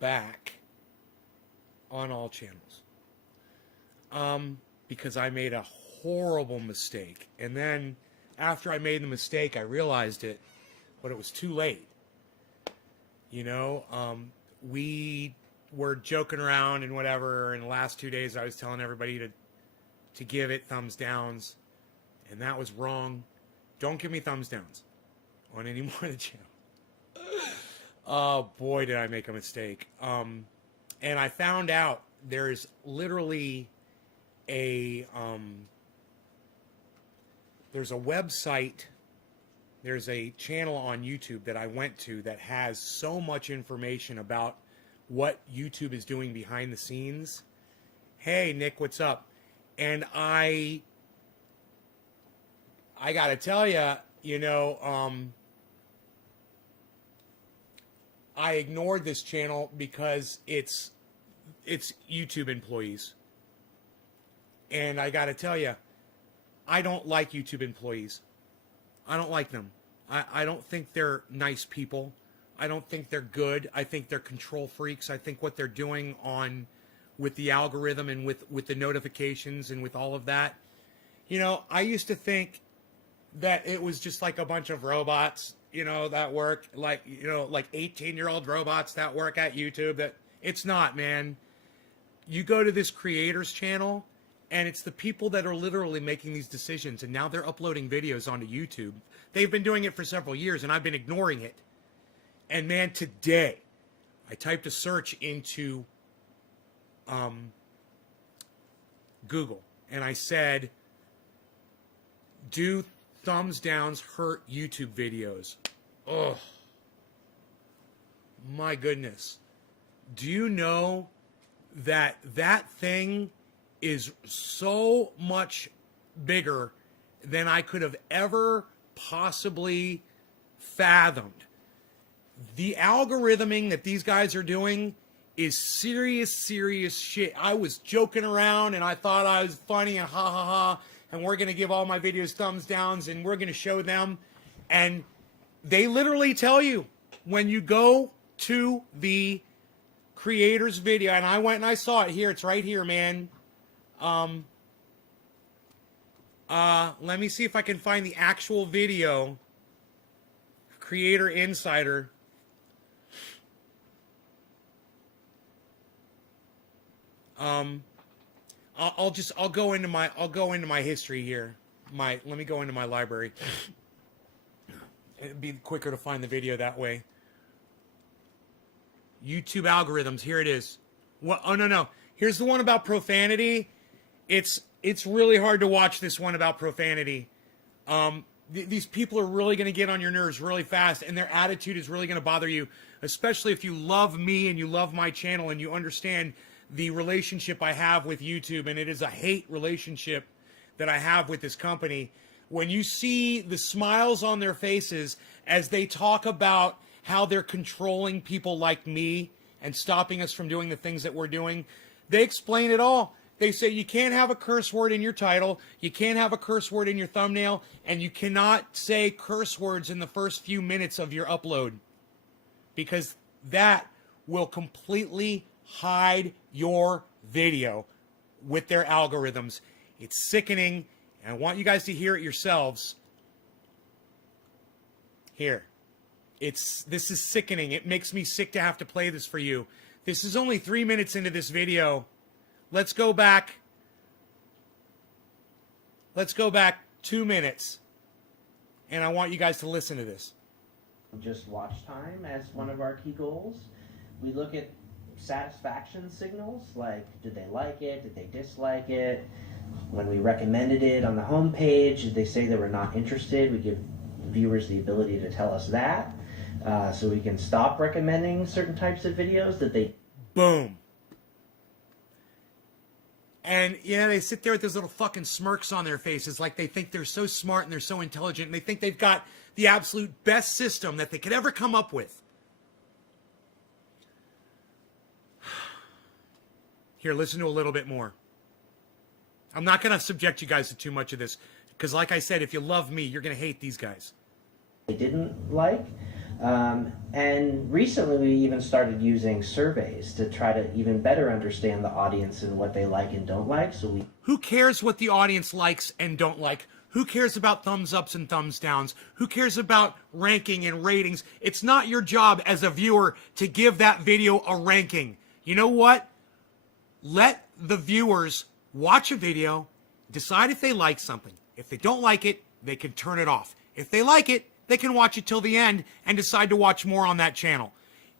back on all channels. Because I made a horrible mistake. And then after I made the mistake, I realized it, but it was too late. You know, we were joking around and whatever. And the last 2 days, I was telling everybody to give it thumbs downs. And that was wrong. Don't give me thumbs downs on any more of the channel. Oh, boy, did I make a mistake. And I found out there's literally there's a website, there's a channel on YouTube that I went to that has so much information about what YouTube is doing behind the scenes. Hey, Nick, what's up? And I gotta tell you, you know, I ignored this channel because it's YouTube employees. And I got to tell you, I don't like YouTube employees. I don't like them. I don't think they're nice people. I don't think they're good. I think they're control freaks. I think what they're doing with the algorithm and with the notifications and with all of that. You know, I used to think that it was just like a bunch of robots, you know, that work, like, you know, like 18-year-old robots that work at YouTube. That it's not, man. You go to this creators channel, and it's the people that are literally making these decisions, and now they're uploading videos onto YouTube. They've been doing it for several years, and I've been ignoring it. And man, today, I typed a search into Google, and I said, do thumbs downs hurt YouTube videos? Oh, my goodness. Do you know that thing is so much bigger than I could have ever possibly fathomed? The algorithming that these guys are doing is serious shit. I was joking around and I thought I was funny and ha ha ha, and we're going to give all my videos thumbs downs and we're going to show them. And they literally tell you when you go to the creator's video, and I went and I saw it here. It's right here, man. Let me see if I can find the actual video. Creator Insider. I'll go into my history here. Let me go into my library. It'd be quicker to find the video that way. YouTube algorithms. Here it is. What? Oh no. Here's the one about profanity. It's really hard to watch this one about profanity. These people are really going to get on your nerves really fast, and their attitude is really going to bother you, especially if you love me and you love my channel and you understand the relationship I have with YouTube, and it is a hate relationship that I have with this company. When you see the smiles on their faces as they talk about how they're controlling people like me and stopping us from doing the things that we're doing, they explain it all. They say you can't have a curse word in your title, you can't have a curse word in your thumbnail, and you cannot say curse words in the first few minutes of your upload, because that will completely hide your video with their algorithms. It's sickening, and I want you guys to hear it yourselves. Here. This is sickening. It makes me sick to have to play this for you. This is only 3 minutes into this video. Let's go back. Let's go back 2 minutes. And I want you guys to listen to this. Just watch time as one of our key goals. We look at satisfaction signals, like did they like it, did they dislike it? When we recommended it on the home page, did they say they were not interested? We give viewers the ability to tell us that, so we can stop recommending certain types of videos that they... Boom. And, yeah, they sit there with those little fucking smirks on their faces like they think they're so smart and they're so intelligent and they think they've got the absolute best system that they could ever come up with. Here, listen to a little bit more. I'm not going to subject you guys to too much of this because, like I said, if you love me, you're going to hate these guys. They didn't like. And recently we even started using surveys to try to even better understand the audience and what they like and don't like. Who cares what the audience likes and don't like? Who cares about thumbs ups and thumbs downs? Who cares about ranking and ratings? It's not your job as a viewer to give that video a ranking. You know what? Let the viewers watch a video, decide if they like something. If they don't like it, they can turn it off. If they like it, they can watch it till the end and decide to watch more on that channel.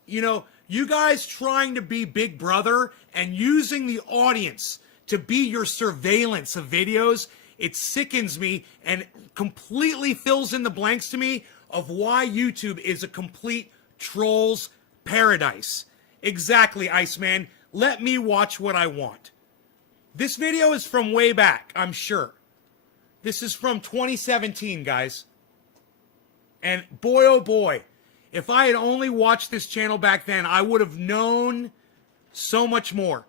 You know, you guys trying to be Big Brother and using the audience to be your surveillance of videos, it sickens me and completely fills in the blanks to me of why YouTube is a complete troll's paradise. Exactly, Iceman. Let me watch what I want. This video is from way back, I'm sure. This is from 2017, guys. And boy, oh boy, if I had only watched this channel back then, I would have known so much more.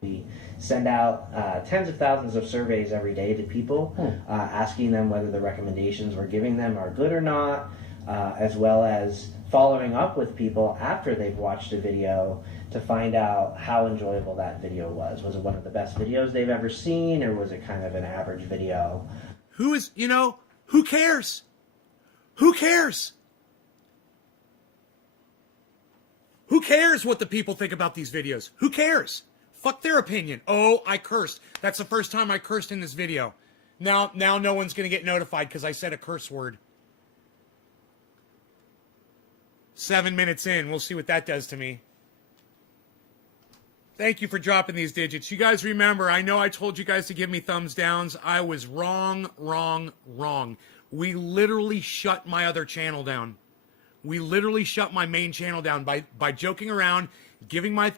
We send out tens of thousands of surveys every day to people, asking them whether the recommendations we're giving them are good or not, as well as following up with people after they've watched a video to find out how enjoyable that video was. Was it one of the best videos they've ever seen, or was it kind of an average video? Who cares? Who cares? Who cares what the people think about these videos? Who cares? Fuck their opinion. Oh, I cursed. That's the first time I cursed in this video. Now no one's going to get notified because I said a curse word. 7 minutes in. We'll see what that does to me. Thank you for dropping these digits. You guys remember, I know I told you guys to give me thumbs downs. I was wrong. We literally shut my other channel down. We literally shut my main channel down by joking around, giving my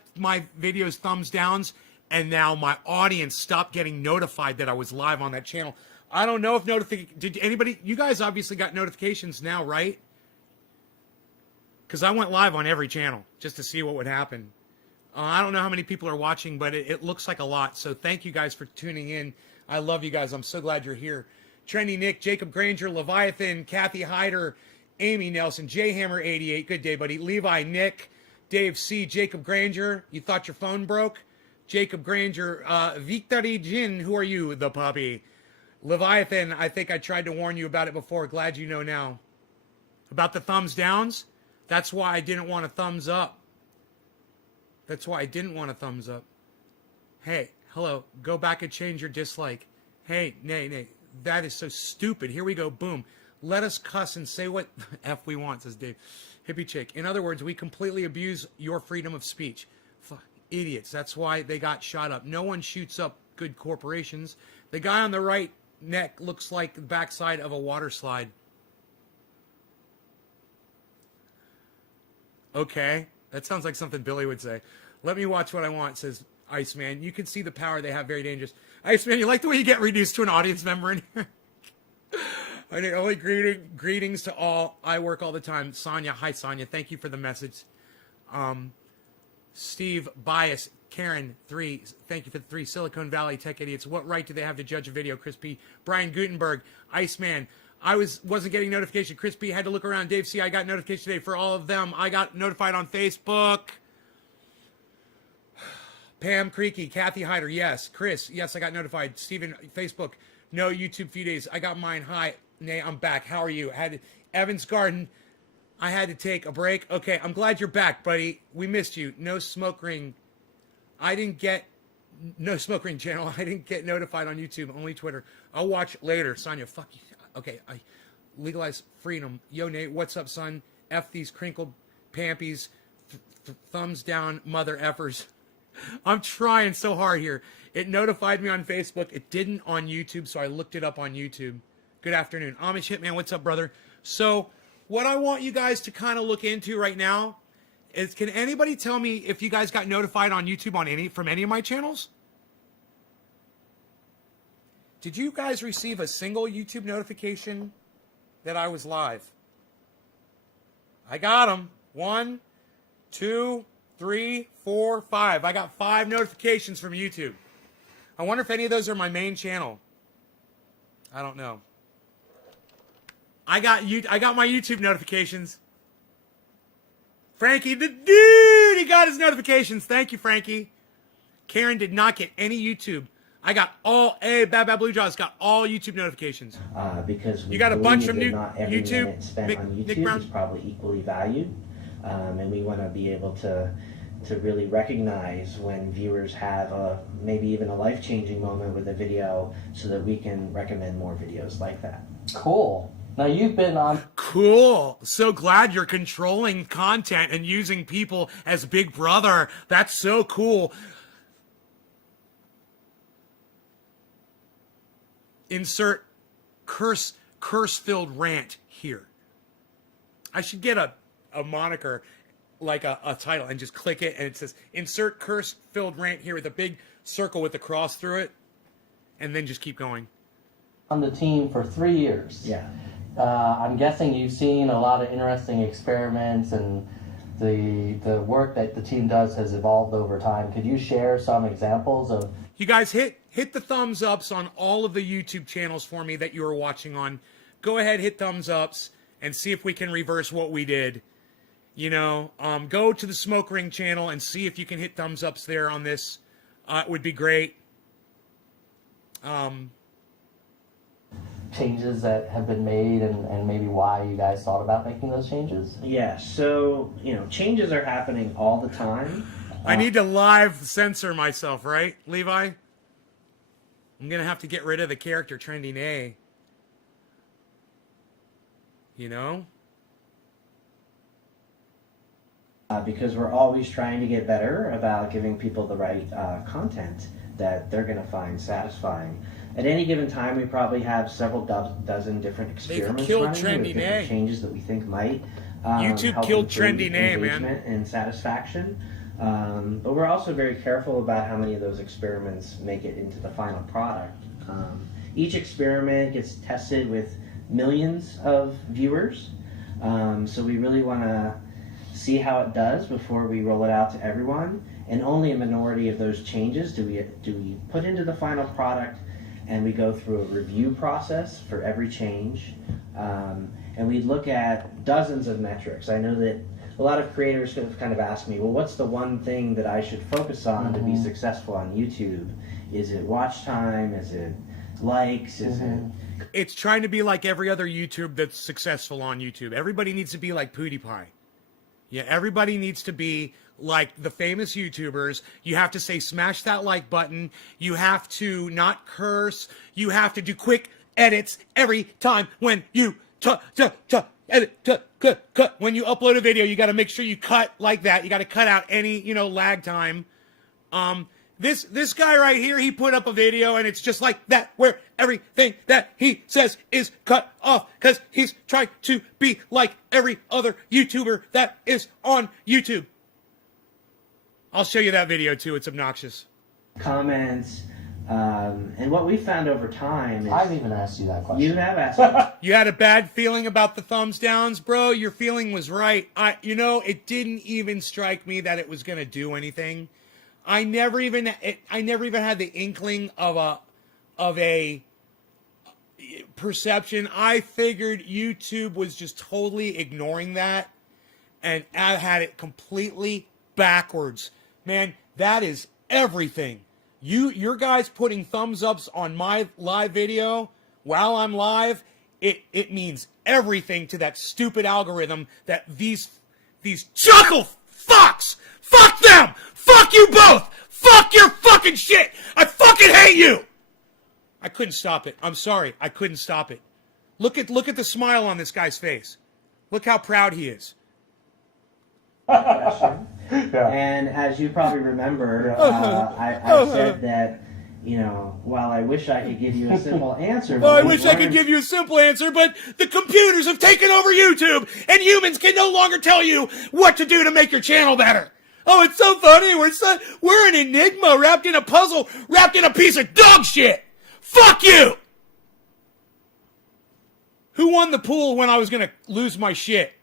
videos thumbs downs, and now my audience stopped getting notified that I was live on that channel. I don't know if did anybody, you guys obviously got notifications now, right? Because I went live on every channel just to see what would happen. I don't know how many people are watching, but it looks like a lot. So thank you guys for tuning in. I love you guys. I'm so glad you're here. Trendy Nick, Jacob Granger, Leviathan, Kathy Hyder, Amy Nelson, Jhammer88. Good day, buddy. Levi, Nick, Dave C, Jacob Granger. You thought your phone broke? Jacob Granger, Victory Jin. Who are you? The puppy. Leviathan, I think I tried to warn you about it before. Glad you know now. About the thumbs downs? That's why I didn't want a thumbs up. That's why I didn't want a thumbs up. Hey, hello, go back and change your dislike. Hey, nay, that is so stupid. Here we go, boom. Let us cuss and say what F we want, says Dave. Hippie chick. In other words, we completely abuse your freedom of speech. Fuck, idiots. That's why they got shot up. No one shoots up good corporations. The guy on the right neck looks like the backside of a water slide. Okay. That sounds like something Billy would say. Let me watch what I want, says Iceman. You can see the power they have, very dangerous. Iceman, you like the way you get reduced to an audience member in here? I need only greetings to all. I work all the time. Sonia, hi Sonia. Thank you for the message. Steve, Bias, Karen, 3. Thank you for the 3. Silicon Valley Tech Idiots. What right do they have to judge a video? Chris P. Brian Gutenberg, Iceman. I wasn't getting notification. Chris P. had to look around. Dave C. I got notification today for all of them. I got notified on Facebook. Pam Creaky, Kathy Hyder, yes. Chris, yes, I got notified. Steven, Facebook, no YouTube few days. I got mine. Hi, Nay, I'm back. How are you? Evans Garden, I had to take a break. Okay, I'm glad you're back, buddy. We missed you. No smoke ring. No smoke ring channel. I didn't get notified on YouTube, only Twitter. I'll watch later. Sonia, fuck you. Okay, I legalize freedom. Yo, Nate, what's up, son? F these crinkled pampies. Thumbs down, mother effers. I'm trying so hard here. It notified me on Facebook. It didn't on YouTube, so I looked it up on YouTube. Good afternoon. Amish Hitman, what's up, brother? So what I want you guys to kind of look into right now is, can anybody tell me if you guys got notified on YouTube from any of my channels? Did you guys receive a single YouTube notification that I was live? I got them. 1, 2, 3, 4, 5. I got 5 notifications from YouTube. I wonder if any of those are my main channel. I don't know. I got my YouTube notifications. Frankie, the dude, he got his notifications. Thank you, Frankie. Karen did not get any YouTube. I got all, Bad Blue Jaws got all YouTube notifications. Because we you got a bunch from that not every YouTube minute spent on YouTube is probably equally valued, and we want to be able to really recognize when viewers have maybe even a life-changing moment with a video, so that we can recommend more videos like that. Cool. Now you've been on. Cool. So glad you're controlling content and using people as Big Brother. That's so cool. Insert curse-filled rant here. I should get a moniker, like a title, and just click it, and it says insert curse-filled rant here with a big circle with a cross through it, and then just keep going. On the team for 3 years. Yeah. I'm guessing you've seen a lot of interesting experiments, and the work that the team does has evolved over time. Could you share some examples of? You guys hit the thumbs ups on all of the YouTube channels for me that you are watching on. Go ahead, hit thumbs ups, and see if we can reverse what we did. You know, go to the Smoke Ring channel and see if you can hit thumbs ups there on this. It would be great. Changes that have been made, and maybe why you guys thought about making those changes? Yeah, so, changes are happening all the time. I need to live censor myself, right, Levi? I'm going to have to get rid of the character Trending A. You know? Because we're always trying to get better about giving people the right content that they're going to find satisfying. At any given time, we probably have several dozen different experiments killed running Trending with different A. changes that we think might YouTube help killed improve Trending A, man. engagement and satisfaction. But we're also very careful about how many of those experiments make it into the final product. Each experiment gets tested with millions of viewers, so we really want to see how it does before we roll it out to everyone. And only a minority of those changes do we put into the final product, and we go through a review process for every change. And we look at dozens of metrics. I know that a lot of creators have kind of asked me, well, what's the one thing that I should focus on to be successful on YouTube? Is it watch time? Is it likes? Is it... It's trying to be like every other YouTube that's successful on YouTube. Everybody needs to be like PewDiePie. Yeah, everybody needs to be like the famous YouTubers. You have to say, smash that like button. You have to not curse. You have to do quick edits every time when you edit, cut. When you upload a video, you got to make sure you cut like that. You got to cut out any, lag time. This guy right here, he put up a video and it's just like that, where everything that he says is cut off because he's trying to be like every other YouTuber that is on YouTube. I'll show you that video too. It's obnoxious. Comments. And what we found over time is... I've even asked you that question. You have asked me. You had a bad feeling about the thumbs downs, bro? Your feeling was right. It didn't even strike me that it was going to do anything. I never even had the inkling of a perception. I figured YouTube was just totally ignoring that, and I had it completely backwards. Man, that is everything. Your guys putting thumbs ups on my live video while I'm live, it means everything to that stupid algorithm that these chuckle fucks, fuck them, fuck you both, fuck your fucking shit, I fucking hate you. I couldn't stop it. I'm sorry, I couldn't stop it. Look at the smile on this guy's face. Look how proud he is. Yeah. And as you probably remember, I said that, while I wish I could give you a simple answer. Well, I wish I could give you a simple answer, but the computers have taken over YouTube, and humans can no longer tell you what to do to make your channel better. Oh, it's so funny. We're an enigma wrapped in a puzzle, wrapped in a piece of dog shit. Fuck you! Who won the pool when I was going to lose my shit?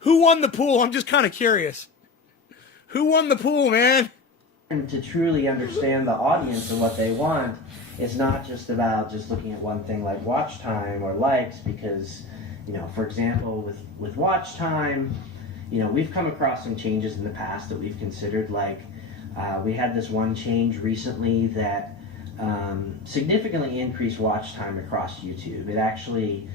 Who won the pool? I'm just kind of curious. Who won the pool, man? And to truly understand the audience and what they want, it's not just about just looking at one thing like watch time or likes, because, for example, with watch time, we've come across some changes in the past that we've considered. Like we had this one change recently that significantly increased watch time across YouTube. It actually,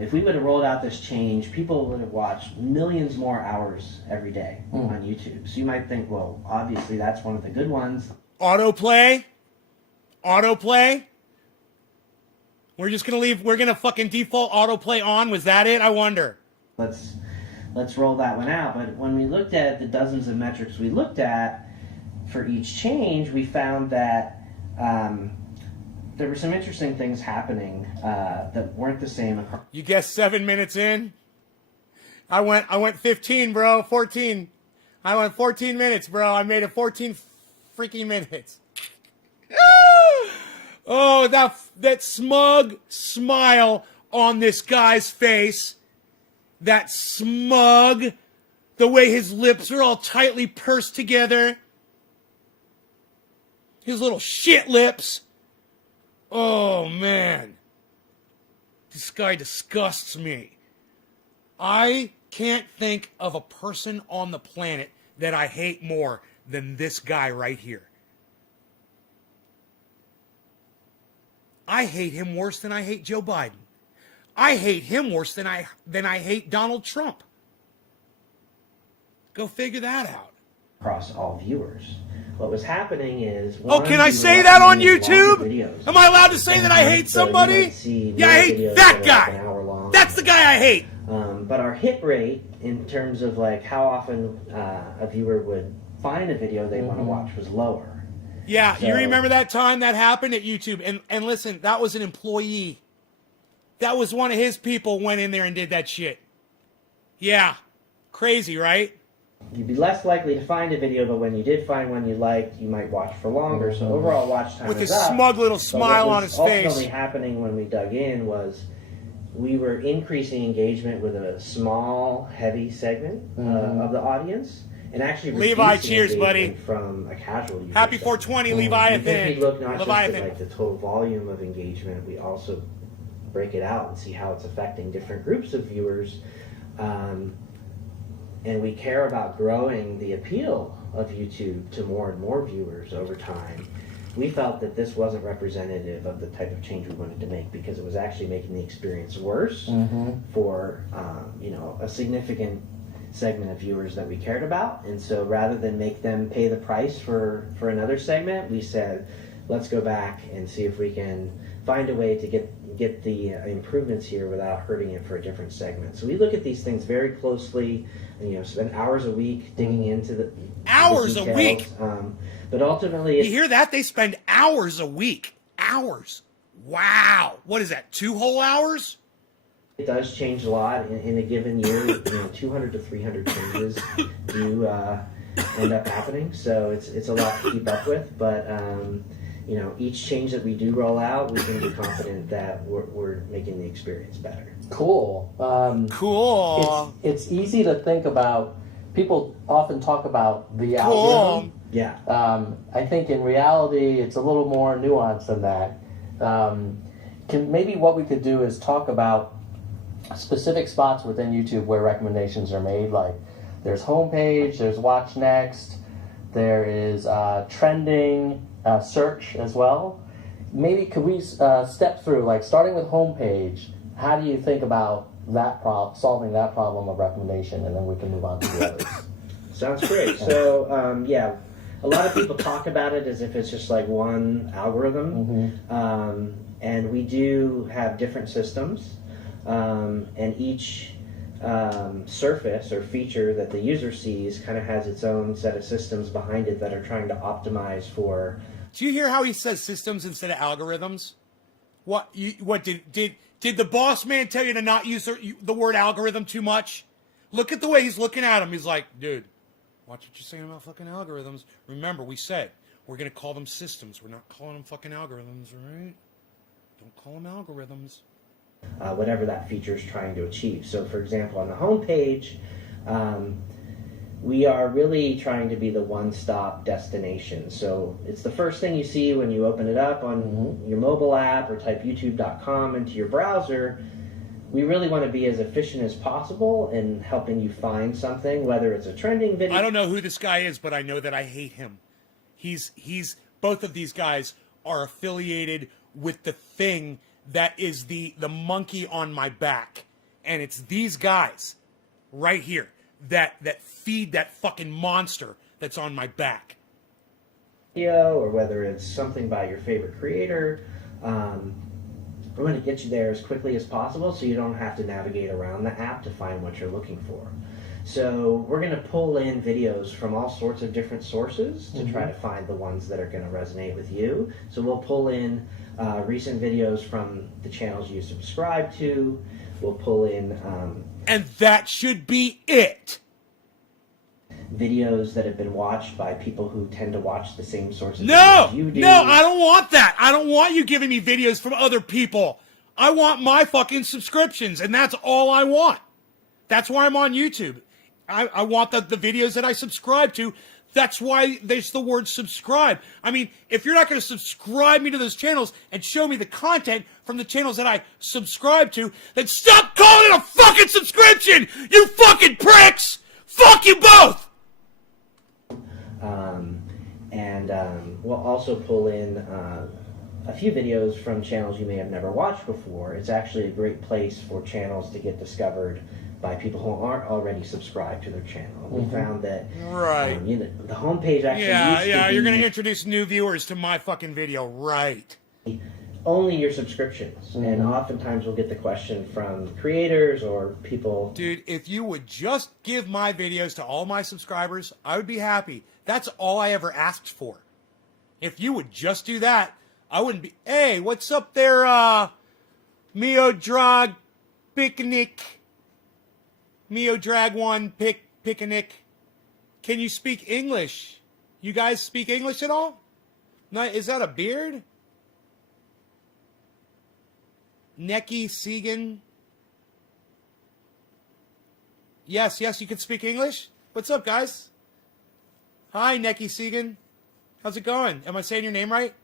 if we would have rolled out this change, people would have watched millions more hours every day on YouTube. So you might think, well, obviously that's one of the good ones. Autoplay. We're just gonna leave. We're gonna fucking default autoplay on. Was that it? I wonder. Let's roll that one out. But when we looked at the dozens of metrics we looked at for each change, we found that there were some interesting things happening that weren't the same across. You guessed 7 minutes in. I went 15, bro. 14. I went 14 minutes, bro. I made it 14 freaking minutes. Oh, that smug smile on this guy's face. That smug, the way his lips are all tightly pursed together. His little shit lips. Oh, man. This guy disgusts me. I can't think of a person on the planet that I hate more than this guy right here. I hate him worse than I hate Joe Biden. I hate him worse than I hate Donald Trump. Go figure that out. Across all viewers. What was happening is... can I say that on YouTube? Am I allowed to say that I hate somebody? Yeah, I hate that guy. That's the guy I hate. But our hit rate, in terms of like how often a viewer would find a video they want to watch, was lower. Yeah, So, you remember that time that happened at YouTube? And listen, that was an employee. That was one of his people went in there and did that shit. Yeah. Crazy, right? You'd be less likely to find a video, but when you did find one you liked, you might watch for longer. So overall watch time with is his up. smug little smile on his face. What was ultimately happening when we dug in was we were increasing engagement with a small, heavy segment of the audience. And actually Levi, cheers, buddy. From a casual user. Happy 420, Leviathan. If we look not Leviathan. just at like the total volume of engagement, we also break it out and see how it's affecting different groups of viewers. And we care about growing the appeal of YouTube to more and more viewers over time. We felt that this wasn't representative of the type of change we wanted to make because it was actually making the experience worse for a significant segment of viewers that we cared about. And so rather than make them pay the price for another segment, we said, let's go back and see if we can find a way to get the improvements here without hurting it for a different segment. So we look at these things very closely and spend hours a week digging into the hours details. A week. But ultimately, you hear that? They spend hours a week. Hours. Wow. What is that? 2 whole hours? It does change a lot in a given year. 200 to 300 changes do end up happening. So it's a lot to keep up with. But each change that we do roll out, we can be confident that we're making the experience better. Cool. Cool. It's easy to think about. People often talk about the Cool. algorithm. Yeah. I think in reality, it's a little more nuanced than that. Maybe what we could do is talk about specific spots within YouTube where recommendations are made. Like there's homepage, there's watch next, there is trending, search as well. Maybe could we step through, like starting with homepage, how do you think about that solving that problem of recommendation, and then we can move on to the others. Sounds great. So a lot of people talk about it as if it's just like one algorithm, and we do have different systems, and each surface or feature that the user sees kind of has its own set of systems behind it that are trying to optimize for. Do you hear how he says systems instead of algorithms? What did the boss man tell you to not use the word algorithm too much? Look at the way he's looking at him. He's like, dude, watch what you're saying about fucking algorithms. Remember, we said we're going to call them systems. We're not calling them fucking algorithms, right? Don't call them algorithms. Whatever that feature is trying to achieve. So, for example, on the home page, we are really trying to be the one-stop destination. So it's the first thing you see when you open it up on your mobile app or type youtube.com into your browser. we really want to be as efficient as possible in helping you find something, whether it's a trending video. I don't know who this guy is, but I know that I hate him. He's both of these guys are affiliated with the thing that is the monkey on my back. And it's these guys right here that feed that fucking monster that's on my back. Or whether it's something by your favorite creator. We're going to get you there as quickly as possible so you don't have to navigate around the app to find what you're looking for. So we're going to pull in videos from all sorts of different sources to try to find the ones that are going to resonate with you. So we'll pull in recent videos from the channels you subscribe to. We'll pull in... and that should be it! Videos that have been watched by people who tend to watch the same sorts of No! videos you do. No, I don't want that! I don't want you giving me videos from other people. I want my fucking subscriptions, and that's all I want. That's why I'm on YouTube. I want the videos that I subscribe to. That's why there's the word subscribe. I mean, if you're not going to subscribe me to those channels and show me the content from the channels that I subscribe to, then stop calling it a fucking subscription, you fucking pricks! Fuck you both! We'll also pull in a few videos from channels you may have never watched before. It's actually a great place for channels to get discovered by people who aren't already subscribed to their channel. We found that Right. The homepage actually used to be you're going to introduce new viewers to my fucking video, right? only your subscriptions. And oftentimes we'll get the question from creators or people. Dude, if you would just give my videos to all my subscribers, I would be happy. That's all I ever asked for. If you would just do that, I wouldn't be... Hey, what's up there, Mio Drag Picnic? Mio Drag 1 Picnic. Can you speak English? You guys speak English at all? No, is that a beard? Neki Segan. Yes, you can speak English. What's up, guys? Hi, Neki Segan. How's it going? Am I saying your name right?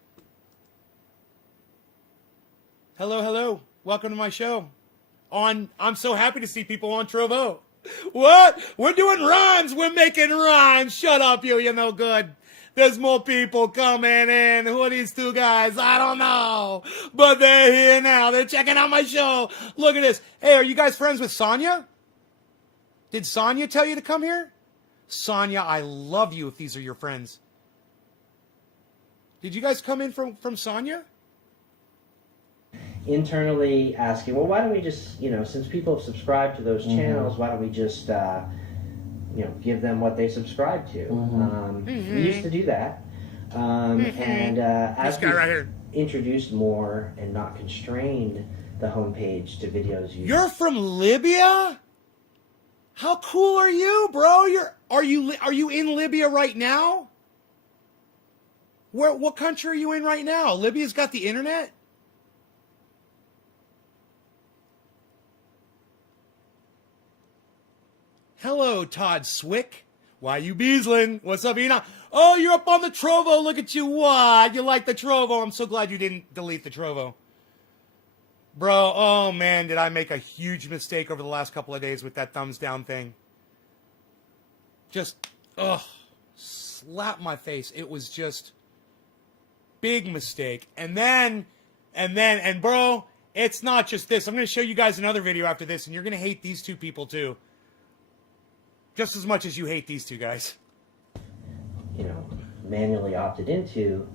Hello. Welcome to my show. I'm so happy to see people on Trovo. What? We're doing rhymes. We're making rhymes. Shut up, you no good. There's more people coming in. Who are these two guys? I don't know. But they're here now. They're checking out my show. Look at this. Hey, are you guys friends with Sonya? Did Sonya tell you to come here? Sonya, I love you if these are your friends. Did you guys come in from Sonya? Internally asking, well, why don't we just, since people have subscribed to those channels, why don't we just, give them what they subscribe to? We used to do that. And as we introduced more and not constrained the homepage to videos. You're from Libya? How cool are you, bro? Are you in Libya right now? What country are you in right now? Libya's got the internet? Hello, Todd Swick. Why you beasling? What's up, Ina? Oh, you're up on the Trovo. Look at you. What? You like the Trovo? I'm so glad you didn't delete the Trovo. Bro, oh man, did I make a huge mistake over the last couple of days with that thumbs down thing. Just, slap my face. It was just big mistake. And bro, it's not just this. I'm going to show you guys another video after this, and you're going to hate these two people too. Just as much as you hate these two guys. Manually opted into,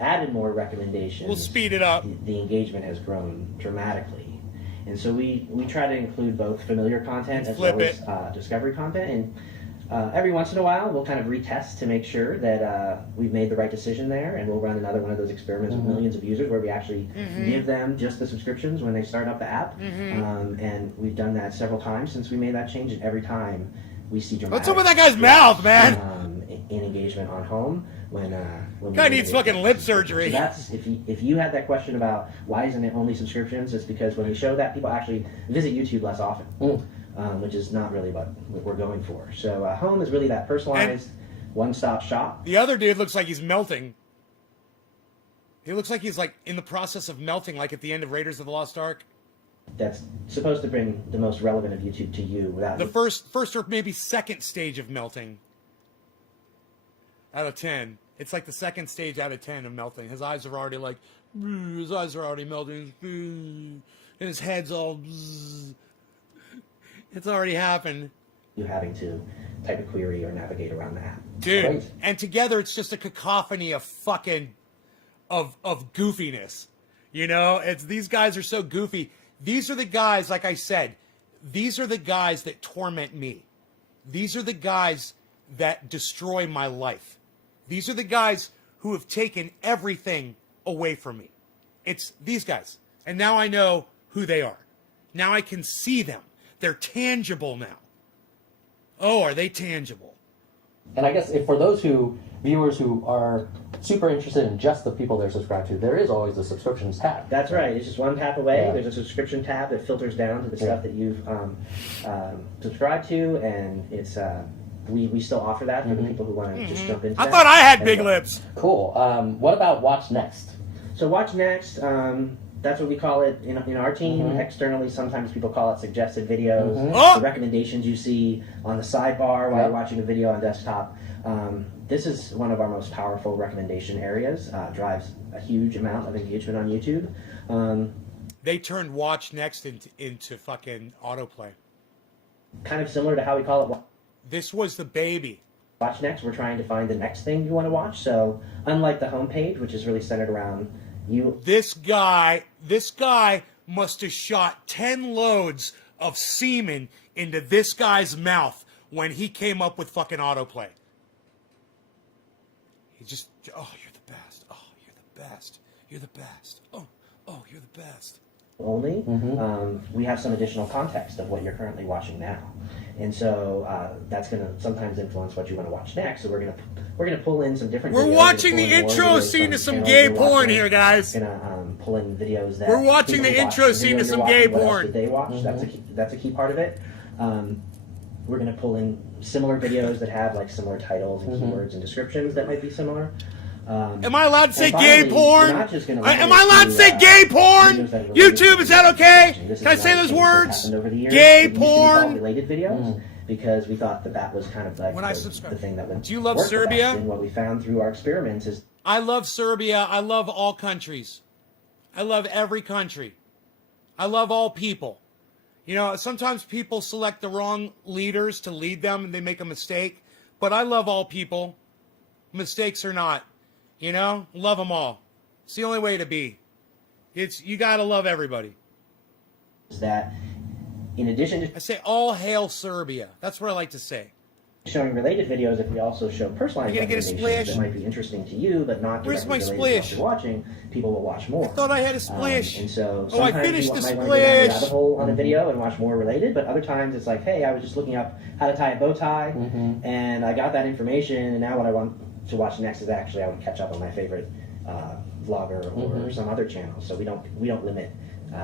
added more recommendations. We'll speed it up. The engagement has grown dramatically. And so we try to include both familiar content as well as discovery content. And every once in a while, we'll kind of retest to make sure that we've made the right decision there. And we'll run another one of those experiments with millions of users where we actually give them just the subscriptions when they start up the app. And we've done that several times since we made that change. And every time we see dramatic... What's up with that guy's mouth, man? In engagement on home when guy needs fucking lip surgery. So that's if you had that question about why isn't it only subscriptions, it's because when we show that, people actually visit YouTube less often, which is not really what we're going for. So home is really that personalized one-stop shop. The other dude looks like he's melting. He looks like he's like in the process of melting, like at the end of Raiders of the Lost Ark. that's supposed to bring the most relevant of YouTube to you without The first or maybe second stage of melting out of 10. It's like the second stage out of 10 of melting. His eyes are already like, his eyes are already melting, and his head's all, it's already happened. you having to type a query or navigate around that. Dude, Right. and together it's just a cacophony of fucking, of goofiness. You know, it's, these guys are so goofy. These are the guys, like I said, these are the guys that torment me. These are the guys that destroy my life. These are the guys who have taken everything away from me. It's these guys. And now I know who they are. Now I can see them. They're tangible now. Oh, are they tangible? And I guess if for those viewers who are super interested in just the people they're subscribed to, there is always the subscriptions tab. That's right. It's just one tap away. Yeah. There's a subscription tab that filters down to the stuff that you've subscribed to, and it's we still offer that for the people who want to just jump into I that. thought I had And, big lips. Cool. What about Watch Next? So watch next. That's what we call it in our team. Externally, sometimes people call it suggested videos. Oh! The recommendations you see on the sidebar while you're watching a video on desktop. This is one of our most powerful recommendation areas. Drives a huge amount of engagement on YouTube. They turned Watch Next into fucking autoplay. Kind of similar to how we call it This was the baby. Watch Next. We're trying to find the next thing you want to watch. So unlike the homepage, which is really centered around you, This guy must have shot 10 loads of semen into this guy's mouth when he came up with fucking autoplay. He just, oh, you're the best. Oh, you're the best. You're the best. Oh, you're the best. only, we have some additional context of what you're currently watching now, and so that's going to sometimes influence what you want to watch next. So we're gonna pull in some different. We're videos. watching We're the gonna pull in intro more videos scene from to some channels gay you're porn watching. here, guys. Gonna pull in videos that We're watching people the watch. intro The scene to video some you're gay watching, what else porn. did they watch? That's a key part of it. We're gonna pull in similar videos that have like similar titles and keywords and descriptions that might be similar. Am I allowed to say and gay finally, porn? we're not just gonna Am limit I allowed it to say to, gay porn? videos that are related to YouTube, is that what you're okay? watching. This is Can I not say those things that words? happened over the years. Gay It used to be called porn? related videos because we thought that was kind of like When I the subscribe- thing that would Do you love work the best. Serbia? And what we found through our experiments is I love Serbia. I love all countries. I love every country. I love all people. You know, sometimes people select the wrong leaders to lead them and they make a mistake. But I love all people. Mistakes or not. You know, love them all. It's the only way to be. You gotta love everybody. that in addition to I say all hail Serbia. That's what I like to say. showing related videos, if we also show personalized You gonna get a recommendations splash? that might be interesting to you, but not Where's directly my related to what splash? you're watching, people will watch more. I thought I had a splash. And so Oh, I sometimes finished you the might want to go down a splash. rabbit hole on a video and watch more related, but other times it's like, hey, I was just looking up how to tie a bow tie, and I got that information, and now what I want to watch next is actually I want to catch up on my favorite vlogger or some other channel. So we don't limit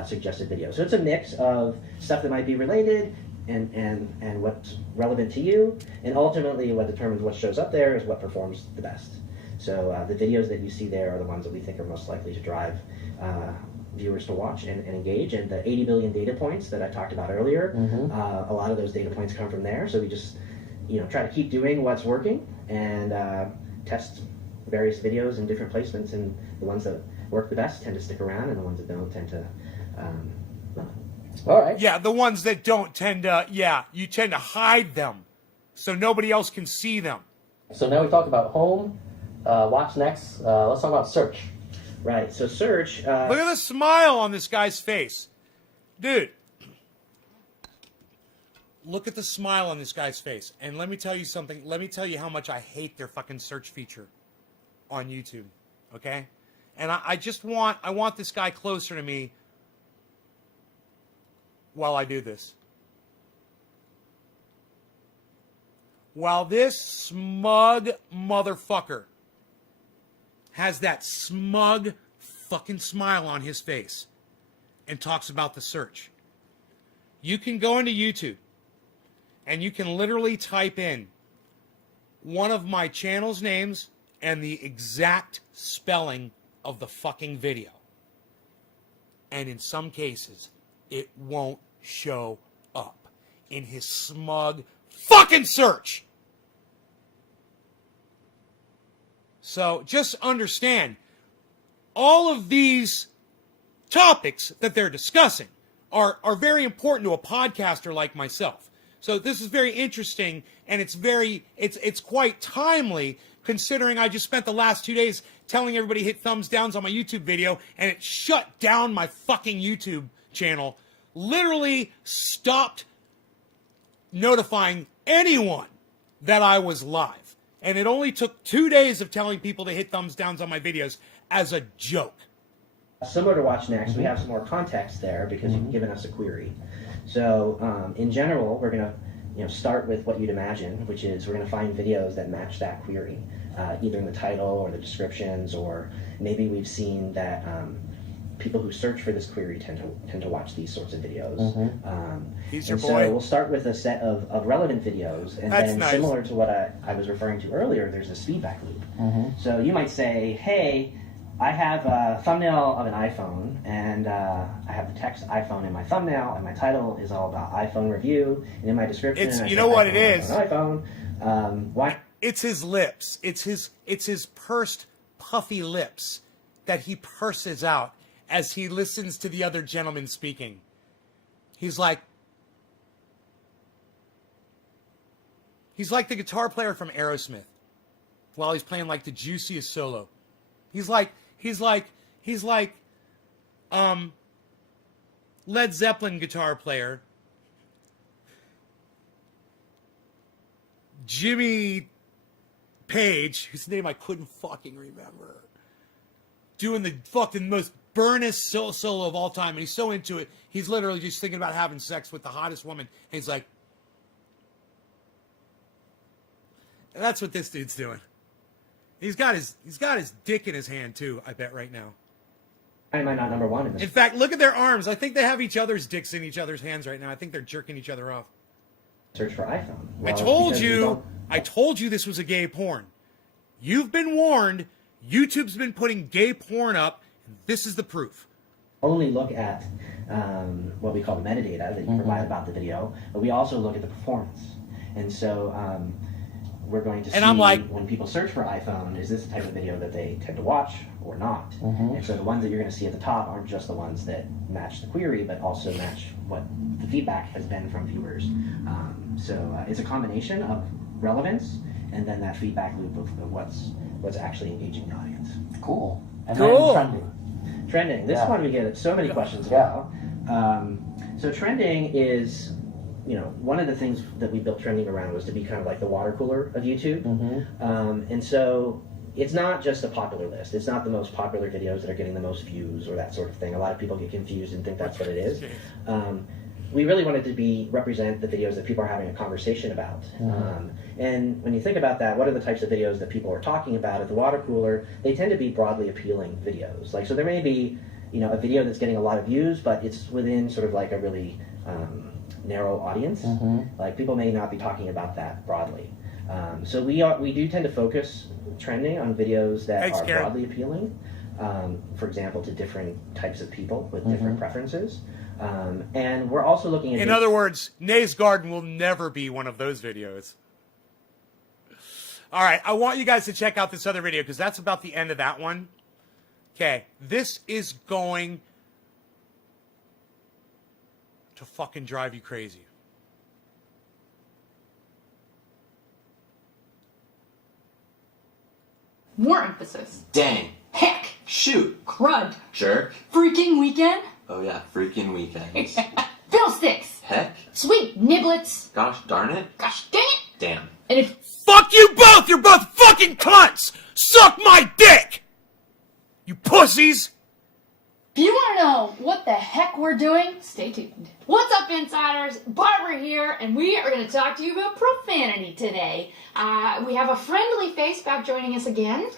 suggested videos. So it's a mix of stuff that might be related and what's relevant to you, and ultimately what determines what shows up there is what performs the best. So the videos that you see there are the ones that we think are most likely to drive viewers to watch and engage. And the 80 billion data points that I talked about earlier, a lot of those data points come from there. So we just try to keep doing what's working and test various videos in different placements, and the ones that work the best tend to stick around, and the ones that don't tend to not. All right. Yeah, the ones that don't tend to, you tend to hide them so nobody else can see them. So now we talked about home, watch next. Let's talk about search. Right, so search. Look at the smile on this guy's face. Dude. Look at the smile on this guy's face. And let me tell you something. Let me tell you how much I hate their fucking search feature on YouTube. Okay? And I want this guy closer to me while I do this. While this smug motherfucker has that smug fucking smile on his face and talks about the search, you can go into YouTube and you can literally type in one of my channel's names and the exact spelling of the fucking video. And in some cases, it won't show up in his smug fucking search. So just understand, all of these topics that they're discussing are very important to a podcaster like myself. So this is very interesting, and it's quite timely, considering I just spent the last 2 days telling everybody to hit thumbs downs on my YouTube video, and it shut down my fucking YouTube channel. Literally stopped notifying anyone that I was live. And it only took 2 days of telling people to hit thumbs downs on my videos as a joke. Similar to Watch Next, we have some more context there because you've given us a query. So in general, we're going to start with what you'd imagine, which is we're going to find videos that match that query, either in the title or the descriptions, or maybe we've seen that people who search for this query tend to watch these sorts of videos. He's your and boy. So we'll start with a set of relevant videos, and That's then nice. similar to what I was referring to earlier, there's this feedback loop. So you might say, hey, I have a thumbnail of an iPhone, and I have the text iPhone in my thumbnail, and my title is all about iPhone review, and in my description, It's- I you say know what iPhone, it is? iPhone. Why? It's his lips. It's his pursed, puffy lips that he purses out as he listens to the other gentleman speaking. He's like the guitar player from Aerosmith while he's playing like the juiciest solo. He's like Led Zeppelin guitar player Jimmy Page, whose name I couldn't fucking remember, doing the fucking most burnest solo of all time, and he's so into it, he's literally just thinking about having sex with the hottest woman, and he's like, and that's what this dude's doing. He's got his dick in his hand too, I bet right now. am I not number one in this? In fact, look at their arms. I think they have each other's dicks in each other's hands right now. I think they're jerking each other off. Search for iPhone. I Well, it's told because we you don't- this was a gay porn. You've been warned. YouTube's been putting gay porn up. This is the proof. only look at what we call the metadata that you provide about the video, but we also look at the performance. And so we're going to see And I'm like, when people search for iPhone, is this the type of video that they tend to watch or not? And so the ones that you're going to see at the top aren't just the ones that match the query, but also match what the feedback has been from viewers. So it's a combination of relevance and then that feedback loop of what's actually engaging the audience. Cool. And Cool. then trending. Trending. This Yeah. one we get so many questions Yeah. about. So trending is, one of the things that we built trending around was to be kind of like the water cooler of YouTube. And so it's not just a popular list. It's not the most popular videos that are getting the most views or that sort of thing. A lot of people get confused and think that's what it is. We really wanted to represent the videos that people are having a conversation about. And when you think about that, what are the types of videos that people are talking about at the water cooler? They tend to be broadly appealing videos. So there may be, a video that's getting a lot of views, but it's within sort of like a really narrow audience. Like people may not be talking about that broadly. So we do tend to focus trending on videos that Thanks, are Karen. broadly appealing. For example, to different types of people with different preferences. And we're also looking at... in other words, Nay's Garden will never be one of those videos. All right, I want you guys to check out this other video because that's about the end of that one. Okay, this is going to fucking drive you crazy. More emphasis. Dang. Heck. Shoot. Crud. Jerk. Freaking weekend. Oh yeah, freaking weekends. Fiddlesticks. Heck. Sweet niblets. Gosh darn it. Gosh dang it. Damn. And if Fuck you both! You're both fucking cunts! Suck my dick! You pussies! you want to know what the heck we're doing, stay tuned. What's up, insiders? Barbara here, and we are going to talk to you about profanity today. We have a friendly face back joining us again.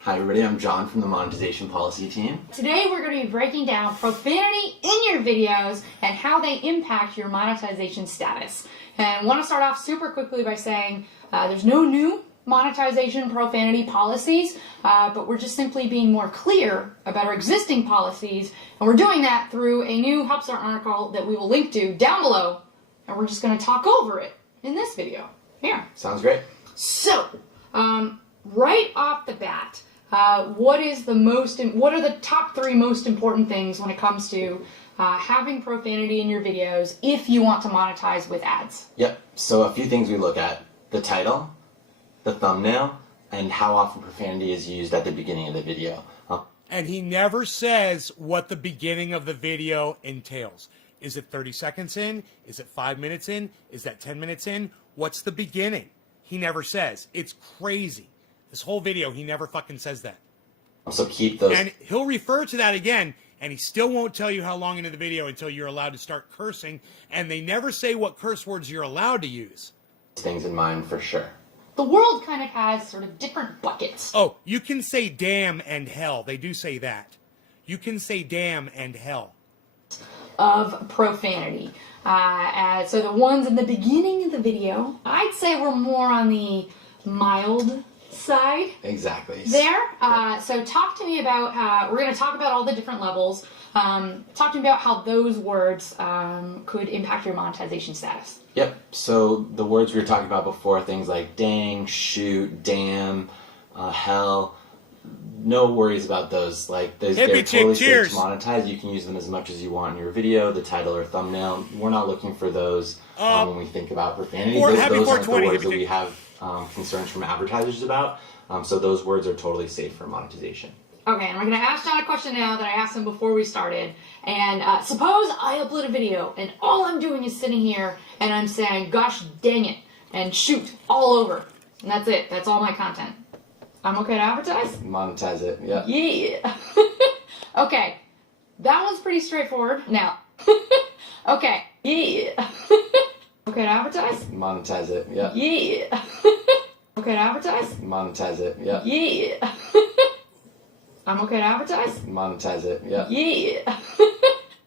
Hi everybody, I'm John from the Monetization Policy Team. Today we're going to be breaking down profanity in your videos and how they impact your monetization status. And I want to start off super quickly by saying there's no new monetization profanity policies, but we're just simply being more clear about our existing policies, and we're doing that through a new HelpStart article that we will link to down below, and we're just going to talk over it in this video. Here. Sounds great. So, right off the bat, what are the top 3 most important things when it comes to having profanity in your videos if you want to monetize with ads? Yep. So a few things we look at: the title, the thumbnail, and how often profanity is used at the beginning of the video. And he never says what the beginning of the video entails. Is it 30 seconds in? Is it 5 minutes in? Is that 10 minutes in? What's the beginning? He never says. It's crazy. This whole video, he never fucking says that. So keep those. And he'll refer to that again, and he still won't tell you how long into the video until you're allowed to start cursing, and they never say what curse words you're allowed to use. Things in mind for sure. The world kind of has sort of different buckets. Oh, you can say damn and hell. They do say that. You can say damn and hell. Of profanity. So the ones in the beginning of the video, I'd say we're more on the mild side. Exactly. There. So talk to me about, we're going to talk about all the different levels. Talk to me about how those words could impact your monetization status. Yep. So the words we were talking about before, things like dang, shoot, damn, hell. No worries about those. Like they're totally safe to monetize. You can use them as much as you want in your video, the title or thumbnail. We're not looking for those when we think about profanity. Those aren't the words that we have concerns from advertisers about. So those words are totally safe for monetization. Okay, and we're going to ask John a question now that I asked him before we started. And suppose I upload a video and all I'm doing is sitting here and I'm saying, gosh dang it, and shoot all over. And that's it. That's all my content. I'm okay to advertise? Monetize it, yeah. Yeah. Okay, that one's pretty straightforward. Now, okay, yeah. Okay to advertise? Monetize it, yeah. Yeah. Okay to advertise? Monetize it, yeah. Yeah. I'm okay to advertise? Monetize it, yeah. Yeah.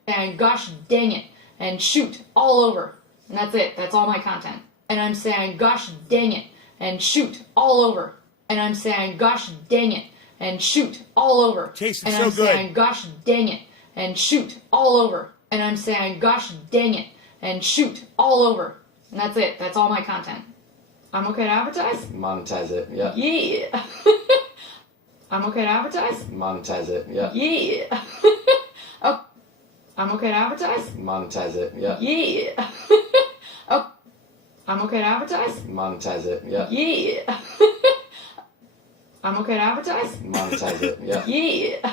And gosh dang it, and shoot all over. And that's it. That's all my content. And I'm saying, gosh dang it, and shoot all over. And I'm saying, gosh dang it, and shoot all over. Tastes and so I'm good. saying, gosh dang it, and shoot all over. And I'm saying, gosh dang it, and shoot all over. And that's it. That's all my content. I'm okay to advertise? Monetize it, yeah. Yeah. I'm okay to advertise? Monetize it, yeah. Yeah. Oh, I'm okay to advertise? Monetize it, yeah. Yeah. Oh, I'm okay to advertise? Monetize it, yeah. Yeah. I'm okay to advertise? Monetize it, yeah. Yeah.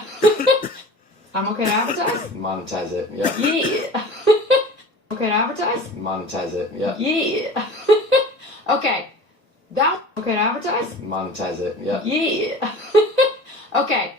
I'm okay to advertise? Monetize it, yeah. Yeah. Okay to advertise? Monetize it, yeah. Yeah. Okay. That okay to advertise? Monetize it, yeah. Yeah. Okay.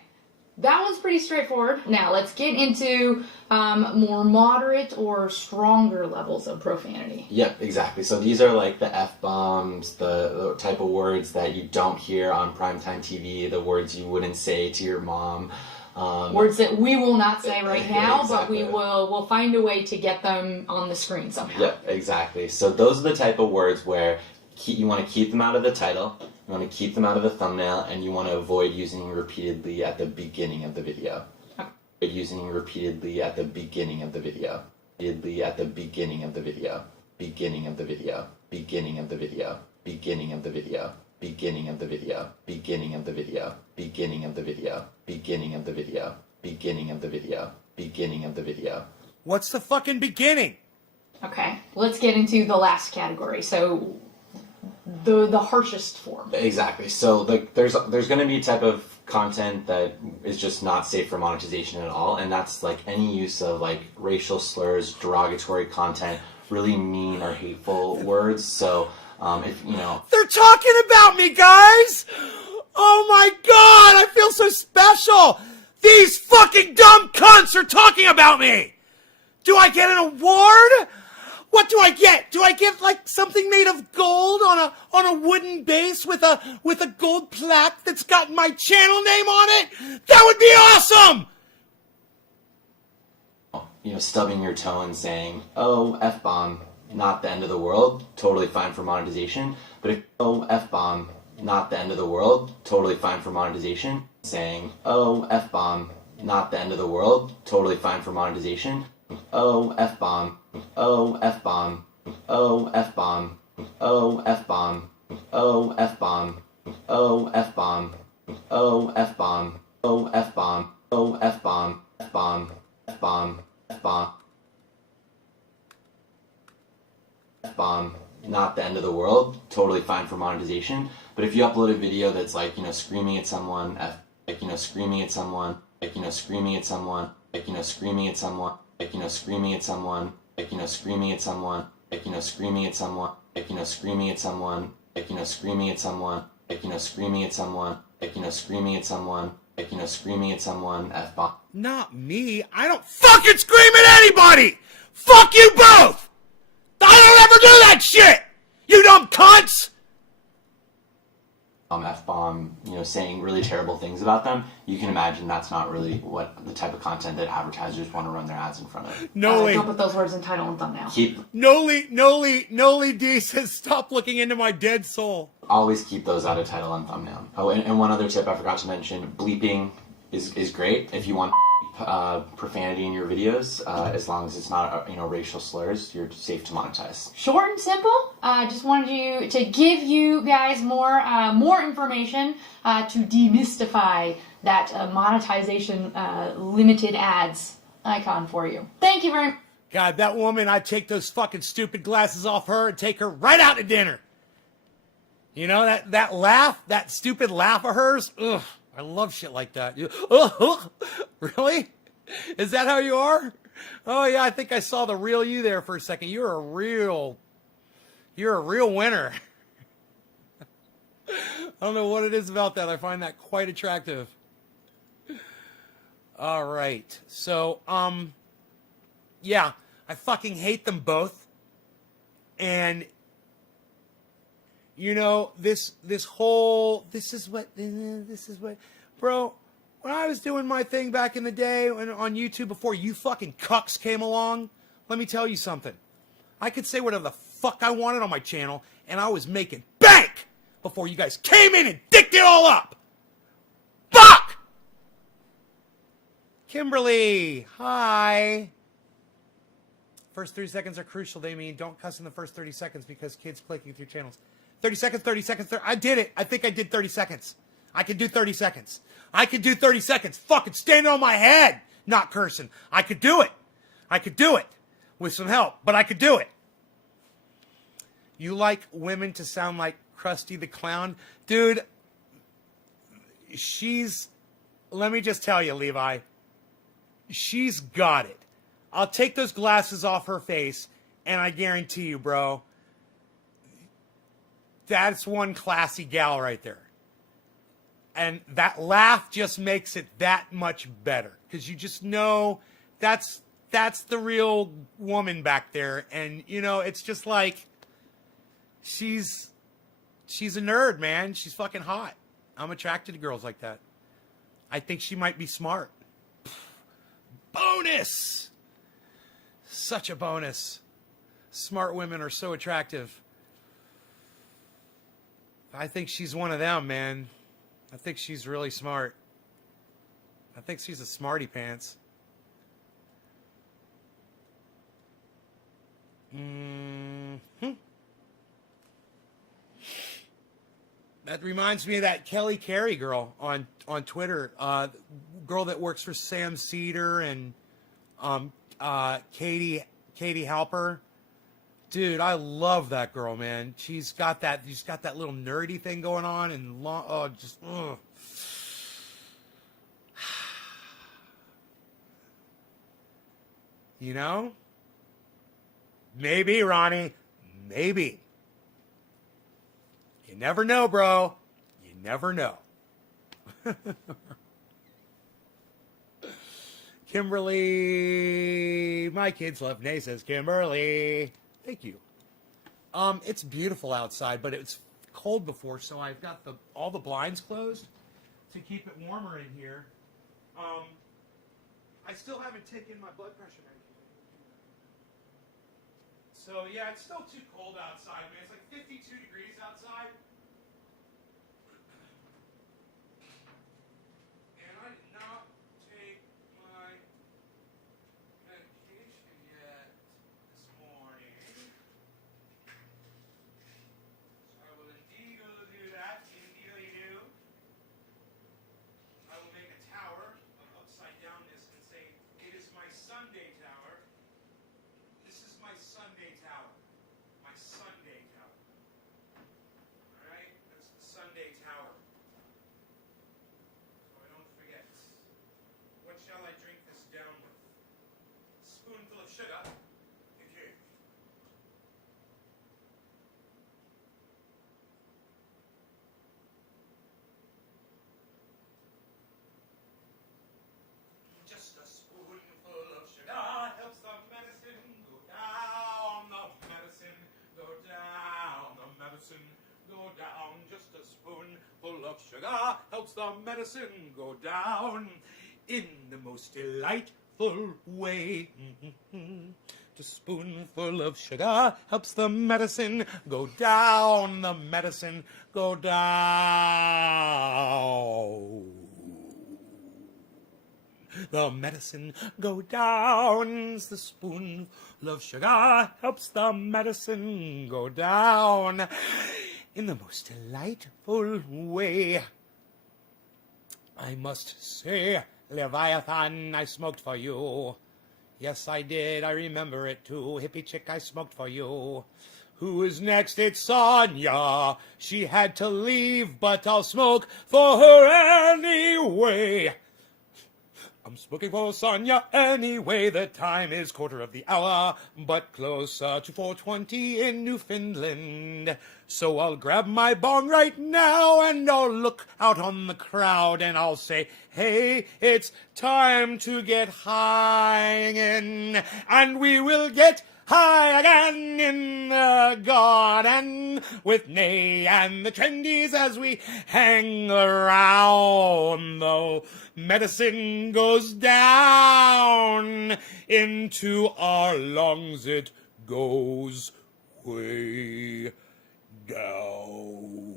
That one's pretty straightforward. Now let's get into more moderate or stronger levels of profanity. Yep, exactly. So these are like the F-bombs, the type of words that you don't hear on primetime TV, the words you wouldn't say to your mom. Words that we will not say right now, exactly. But we'll find a way to get them on the screen somehow. Yep, exactly. So those are the type of words where you want to keep them out of the title, you want to keep them out of the thumbnail, and you want to avoid using repeatedly at the beginning of the video. Okay. Using repeatedly at the beginning of the video. Repeatedly at the beginning of the video. Beginning of the video. Beginning of the video. Beginning of the video. Beginning of the video. Beginning of the video. Beginning of the video. Beginning of the video. Beginning of the video. Beginning of the video. What's the fucking beginning? Okay, let's get into the last category. So the harshest form. Exactly. So like there's going to be a type of content that is just not safe for monetization at all, and that's like any use of like racial slurs, derogatory content, really mean or hateful words. So if you know, They're talking about me, guys! Oh my god, I feel so special! These fucking dumb cunts are talking about me! Do I get an award? What do I get? Do I get like something made of gold on a wooden base with a gold plaque that's got my channel name on it? That would be awesome! you know, stubbing your toe and saying, "Oh, F-bomb, not the end of the world," totally fine for monetization. But if "Oh, F-bomb, not the end of the world, totally fine for monetization. Saying, oh, F-bomb, not the end of the world, totally fine for monetization. Oh, F-bomb, oh, F-bomb, oh, F-bomb, oh, F-bomb, oh, F-bomb, oh, F-bomb, oh, F-bomb, oh, F-bomb, oh, F-bomb, F-bomb, F-bomb, F-bomb, F-bomb, not the end of the world, totally fine for monetization. But if you upload a video that's like, screaming at someone, screaming at someone, screaming at someone, screaming at someone, screaming at someone, screaming at someone, screaming at someone, screaming at someone, screaming at someone, screaming at someone, screaming at someone, screaming at someone, F-bomb. Not me. I don't fucking scream at anybody! Fuck you both! I don't ever do that shit! You dumb cunts! F-bomb, saying really terrible things about them, you can imagine that's not really what the type of content that advertisers want to run their ads in front of. Don't put those words in title and thumbnail. Noli D says stop looking into my dead soul. Always keep those out of title and thumbnail. Oh, and one other tip I forgot to mention, bleeping is great if you want profanity in your videos, as long as it's not racial slurs, you're safe to monetize. Short and simple. Just wanted to give you guys more information to demystify that monetization limited ads icon for you. Thank you very much. God, that woman, I'd take those fucking stupid glasses off her and take her right out to dinner. You know, that laugh, that stupid laugh of hers, ugh. I love shit like that. Really? Is that how you are? Oh yeah, I think I saw the real you there for a second. You're a real winner. I don't know what it is about that. I find that quite attractive. All right. So, yeah, I fucking hate them both. And this is what, bro, when I was doing my thing back in the day on YouTube before you fucking cucks came along, let me tell you something. I could say whatever the fuck I wanted on my channel, and I was making bank before you guys came in and dicked it all up. Fuck! Kimberly, hi. First 30 seconds are crucial, they mean. Don't cuss in the first 30 seconds because kids clicking through channels. 30 seconds, 30 seconds. I did it. I think I did 30 seconds. I can do 30 seconds. I can do 30 seconds. Fucking standing on my head, not cursing. I could do it. I could do it with some help, but I could do it. You like women to sound like Krusty the Clown? Dude, let me just tell you, Levi, she's got it. I'll take those glasses off her face, and I guarantee you, bro, that's one classy gal right there. And that laugh just makes it that much better. Because you just know that's the real woman back there. And, it's just like, she's a nerd, man. She's fucking hot. I'm attracted to girls like that. I think she might be smart. Bonus! Such a bonus. Smart women are so attractive. I think she's one of them, man. I think she's really smart. I think she's a smarty pants. That reminds me of that Kelly Carey girl on Twitter. Girl that works for Sam Cedar and Katie Halper. Dude, I love that girl, man. She's got that little nerdy thing going on and Maybe, Ronnie. Maybe. You never know, bro. You never know. Kimberly, my kids love Nay, says Kimberly. Thank you. It's beautiful outside, but it's cold before, so I've got all the blinds closed to keep it warmer in here. I still haven't taken my blood pressure medication. So yeah, it's still too cold outside, man. It's like 52 degrees outside. spoonful of sugar. Okay. Just a spoonful of sugar helps the medicine go down. The medicine go down. The medicine go down. Just a spoonful of sugar helps the medicine go down in the most delightful way. Just a spoonful of sugar helps the medicine go down. The medicine go down. The medicine go down. The spoonful of sugar helps the medicine go down in the most delightful way. I must say, Leviathan, I smoked for you. Yes, I did. I remember it too. Hippie chick, I smoked for you. Who is next? It's Sonia. She had to leave, but I'll smoke for her anyway. I'm smoking for Sonia anyway. The time is 1:15, but closer to 4:20 in Newfoundland. So I'll grab my bong right now and I'll look out on the crowd and I'll say, hey, it's time to get high again. And we will get high again in the garden with Nay and the trendies as we hang around. Though medicine goes down into our lungs, it goes way down.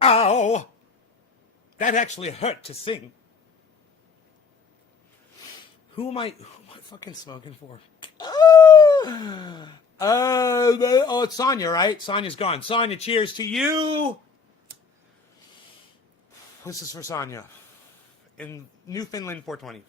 Ow! That actually hurt to sing. Who am I fucking smoking for? Oh, it's Sonia, right? Sonia's gone. Sonia, cheers to you. This is for Sonia. In Newfoundland 420.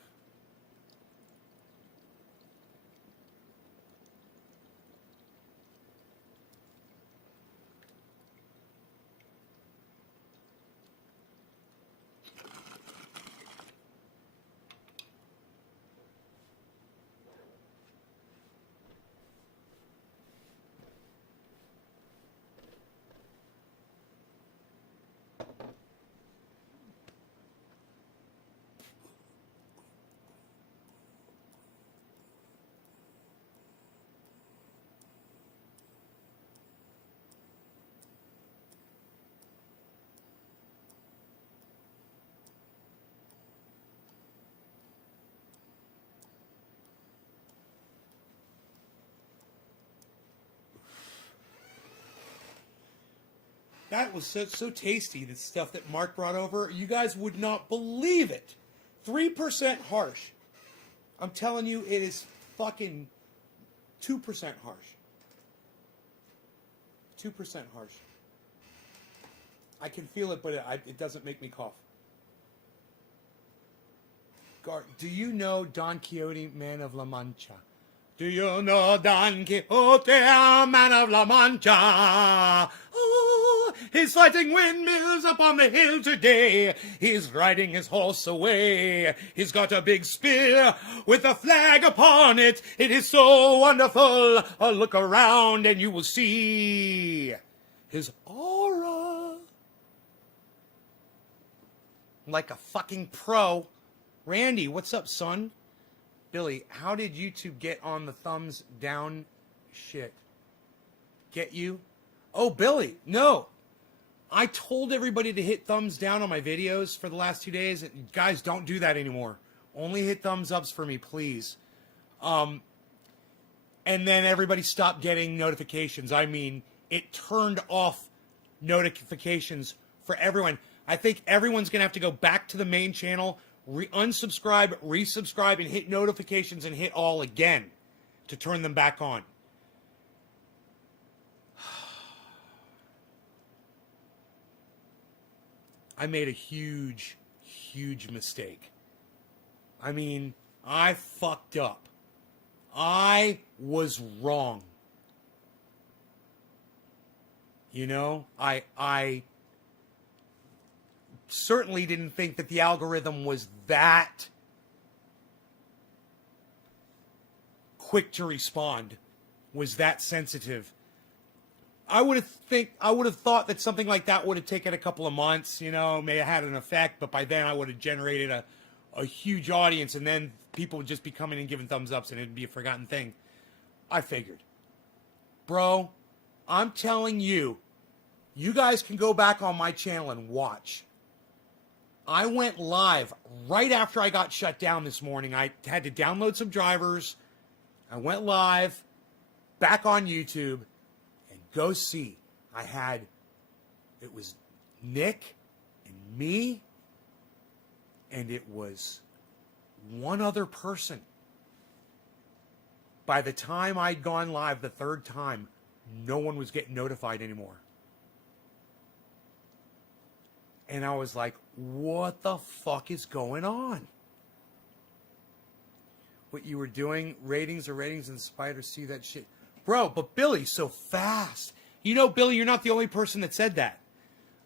That was so tasty, the stuff that Mark brought over. You guys would not believe it. 3% harsh. I'm telling you, it is fucking 2% harsh. 2% harsh. I can feel it, but it doesn't make me cough. Do you know Don Quixote, man of La Mancha? Do you know Don Quixote, man of La Mancha? Oh, he's fighting windmills up on the hill today. He's riding his horse away. He's got a big spear with a flag upon it. It is so wonderful. Look around and you will see his aura. Like a fucking pro. Randy, what's up, son? Billy, how did YouTube get on the thumbs down shit? Get you? Oh, Billy, no. I told everybody to hit thumbs down on my videos for the last 2 days. Guys, don't do that anymore. Only hit thumbs ups for me, please. And then everybody stopped getting notifications. I mean, it turned off notifications for everyone. I think everyone's going to have to go back to the main channel, unsubscribe, resubscribe, and hit notifications and hit all again to turn them back on. I made a huge, huge mistake. I mean, I fucked up. I was wrong. You know, I certainly didn't think that the algorithm was that quick to respond, was that sensitive. I would have thought that something like that would have taken a couple of months, you know, may have had an effect, but by then I would have generated a huge audience, and then people would just be coming and giving thumbs ups, and it'd be a forgotten thing. I figured. Bro, I'm telling you, you guys can go back on my channel and watch. I went live right after I got shut down this morning. I had to download some drivers. I went live back on YouTube, and go see. It was Nick and me, and it was one other person. By the time I'd gone live the third time, no one was getting notified anymore. And I was like, what the fuck is going on? What you were doing, ratings, and spiders see that shit. Bro, but Billy's so fast. You know, Billy, you're not the only person that said that.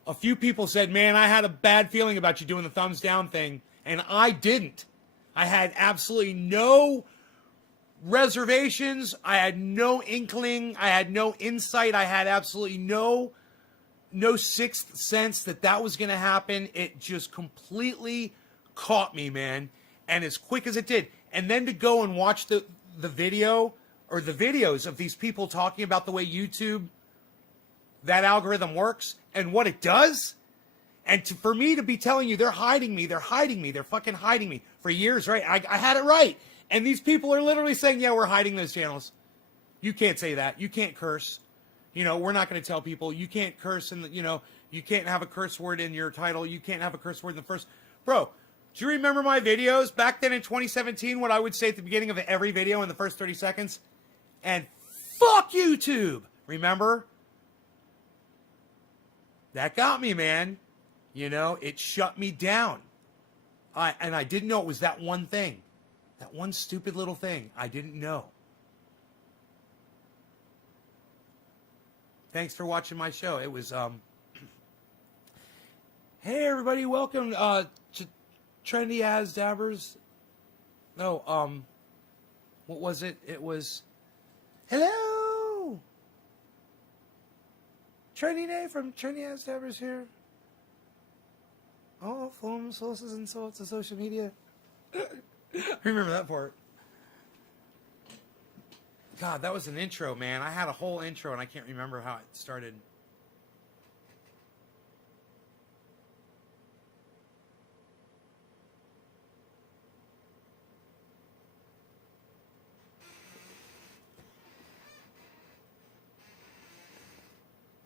A few people said, man, I had a bad feeling about you doing the thumbs down thing, and I didn't. I had absolutely no reservations. I had no inkling. I had no insight. I had absolutely no sixth sense that was going to happen. It just completely caught me, man. And as quick as it did. And then to go and watch the video or the videos of these people talking about the way YouTube, that algorithm works and what it does. And for me to be telling you they're hiding me, they're fucking hiding me for years, right? I had it right. And these people are literally saying, yeah, we're hiding those channels. You can't say that. You can't curse. You know, we're not going to tell people you can't curse, and you can't have a curse word in your title. You can't have a curse word in the first. Bro, do you remember my videos back then in 2017? What I would say at the beginning of every video in the first 30 seconds? And fuck YouTube. Remember? That got me, man. You know, it shut me down. And I didn't know it was that one thing. That one stupid little thing. I didn't know. Thanks for watching my show. It was, hey everybody, welcome to Trendy As Dabbers. No, what was it? It was, hello! Trendy Day from Trendy As Dabbers here. Oh, phone sources and sorts of social media. Remember that part. God, that was an intro, man. I had a whole intro, and I can't remember how it started.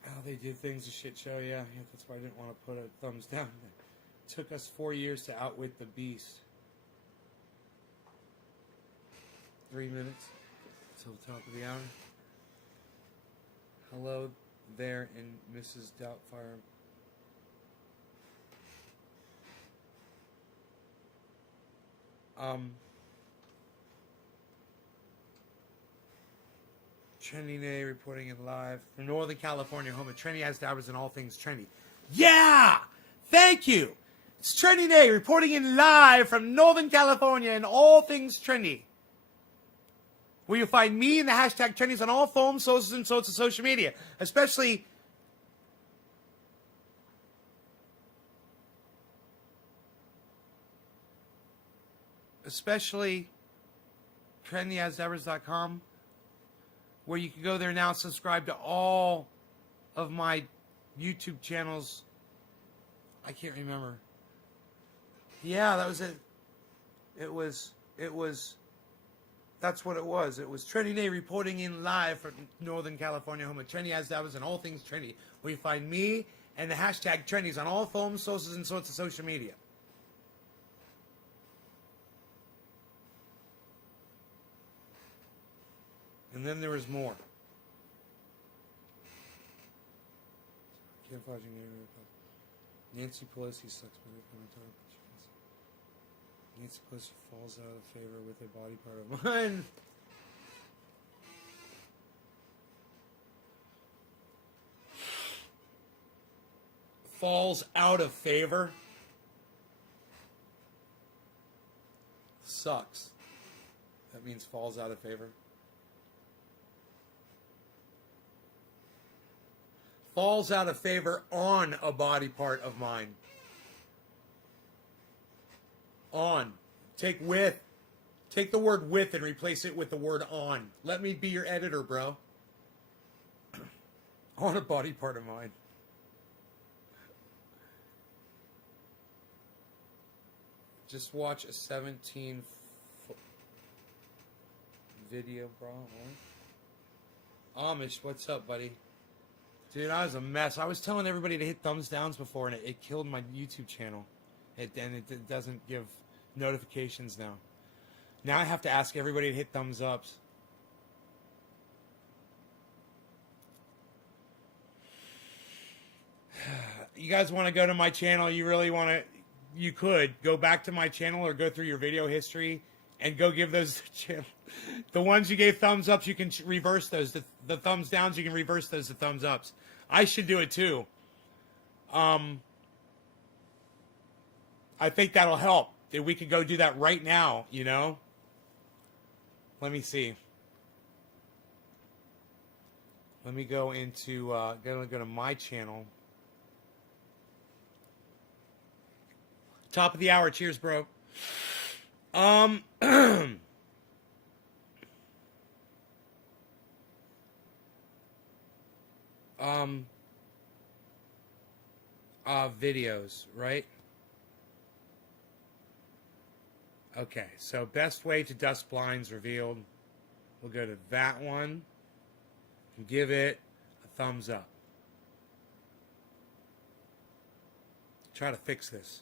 Oh, they did things a shit show, yeah. That's why I didn't want to put a thumbs down. It took us 4 years to outwit the beast. 3 minutes. Till the top of the hour. Hello there, and Mrs. Doubtfire. Trendy Day reporting it live from Northern California, home of Trendy As Dabbers and all things trendy. Yeah! Thank you! It's Trendy Day reporting in live from Northern California and all things trendy. Where you'll find me and the hashtag trendies on all phones, socials, and sorts of social media. Especially trendyasdabbers.com, where you can go there now and subscribe to all of my YouTube channels. I can't remember. Yeah, that was it. It was That's what it was. It was Trendy Day reporting in live from Northern California, home of Trendy As Dabbers and all things trendy, where you find me and the hashtag trendies on all phones, sources, and sorts of social media. And then there was more. Nancy Pelosi sucks my commentary. Nancy Pelosi falls out of favor with a body part of mine. falls out of favor. Sucks. That means falls out of favor. Falls out of favor on a body part of mine. On. Take with. Take the word with and replace it with the word on. Let me be your editor, bro. On a body part of mine. Just watch a 17-foot video, bro. Amish, what's up, buddy? Dude, I was a mess. I was telling everybody to hit thumbs downs before, and it killed my YouTube channel. It doesn't give notifications now. Now I have to ask everybody to hit thumbs ups. You guys want to go to my channel? You really want to? You could go back to my channel or go through your video history and go give those the ones you gave thumbs ups. You can reverse those. The thumbs downs, you can reverse those to thumbs ups. I should do it too. I think that'll help. If we could go do that right now, you know. Let me see. Let me go into go to my channel. Top of the hour. Cheers, bro. Videos, right? Okay, so best way to dust blinds revealed. We'll go to that one and give it a thumbs up. Try to fix this.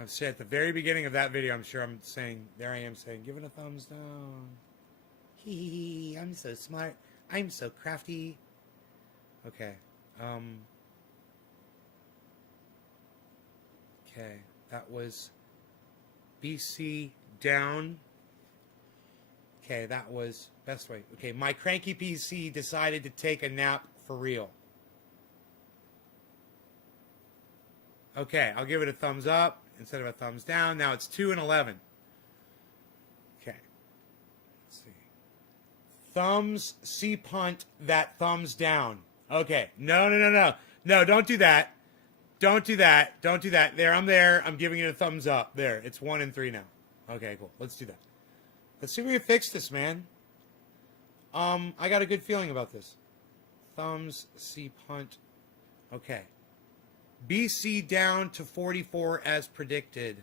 I've said at the very beginning of that video, I'm sure I'm saying, there I am saying, give it a thumbs down. Hee hee hee, I'm so smart. I'm so crafty. Okay. Okay, that was BC down. Okay, that was best way. Okay, my cranky PC decided to take a nap for real. Okay, I'll give it a thumbs up instead of a thumbs down. Now it's 2 and 11. Okay. Let's see. Thumbs C-punt that thumbs down. Okay. No. No, don't do that. Don't do that. Don't do that. There, I'm there. I'm giving it a thumbs up. There, it's 1 and 3 now. Okay, cool. Let's do that. Let's see if we can fix this, man. I got a good feeling about this. Thumbs C-punt. Okay. BC down to 44 as predicted.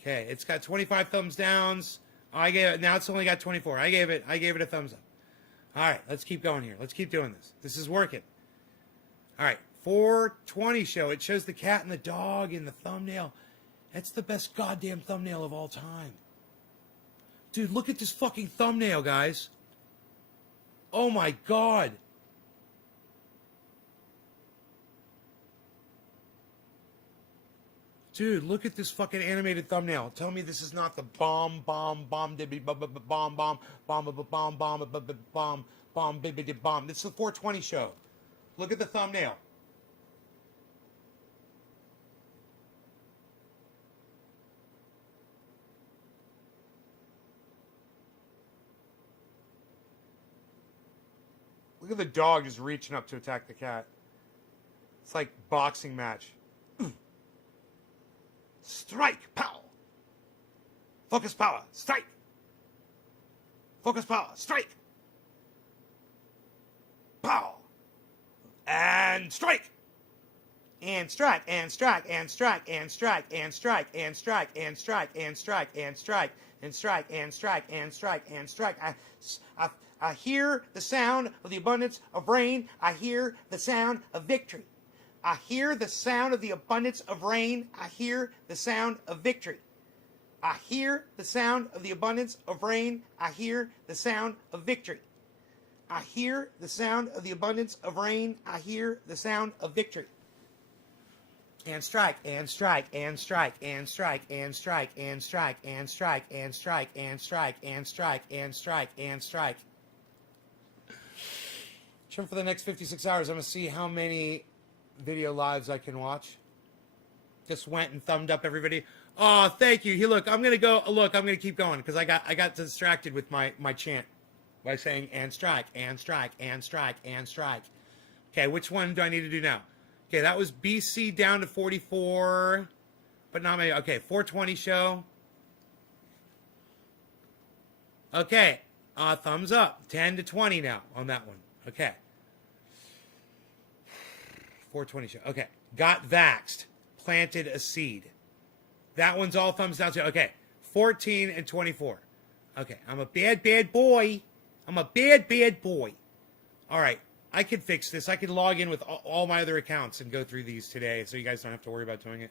Okay, it's got 25 thumbs downs. I gave it. Now it's only got 24. I gave it a thumbs up. All right, let's keep going here. Let's keep doing this. This is working. All right, 420 show. It shows the cat and the dog in the thumbnail. That's the best goddamn thumbnail of all time. Dude, look at this fucking thumbnail, guys. Oh my god. Dude, look at this fucking animated thumbnail. Tell me this is not the bomb, dibby, bomb. This is the 420 show. Look at the thumbnail. Look at the dog just reaching up to attack the cat. It's like boxing match. Strike, pow. Focus power, strike. Focus power, strike. Pow. And strike. And strike, and strike, and strike, and strike, and strike, and strike, and strike, and strike, and strike, and strike, and strike, and strike, and strike. I hear the sound of the abundance of rain. I hear the sound of victory. I hear the sound of the abundance of rain. I hear the sound of victory. I hear the sound of the abundance of rain. I hear the sound of victory. I hear the sound of the abundance of rain. I hear the sound of victory. And strike, and strike, and strike, and strike, and strike, and strike, and strike, and strike, and strike, and strike, and strike, and strike. For the next 56 hours, I'm going to see how many video lives I can watch. Just went and thumbed up everybody. Oh, thank you. Here, look, I'm going to go. Look, I'm going to keep going because I got distracted with my chant by saying and strike, and strike, and strike, and strike. Okay, which one do I need to do now? Okay, that was BC down to 44, but not many. Okay, 420 show. Okay, thumbs up. 10 to 20 now on that one. Okay. 420 show. Okay, got vaxxed. Planted a seed. That one's all thumbs down. Okay, 14 and 24. Okay, I'm a bad boy. I'm a bad boy. All right, I could fix this. I could log in with all my other accounts and go through these today so you guys don't have to worry about doing it.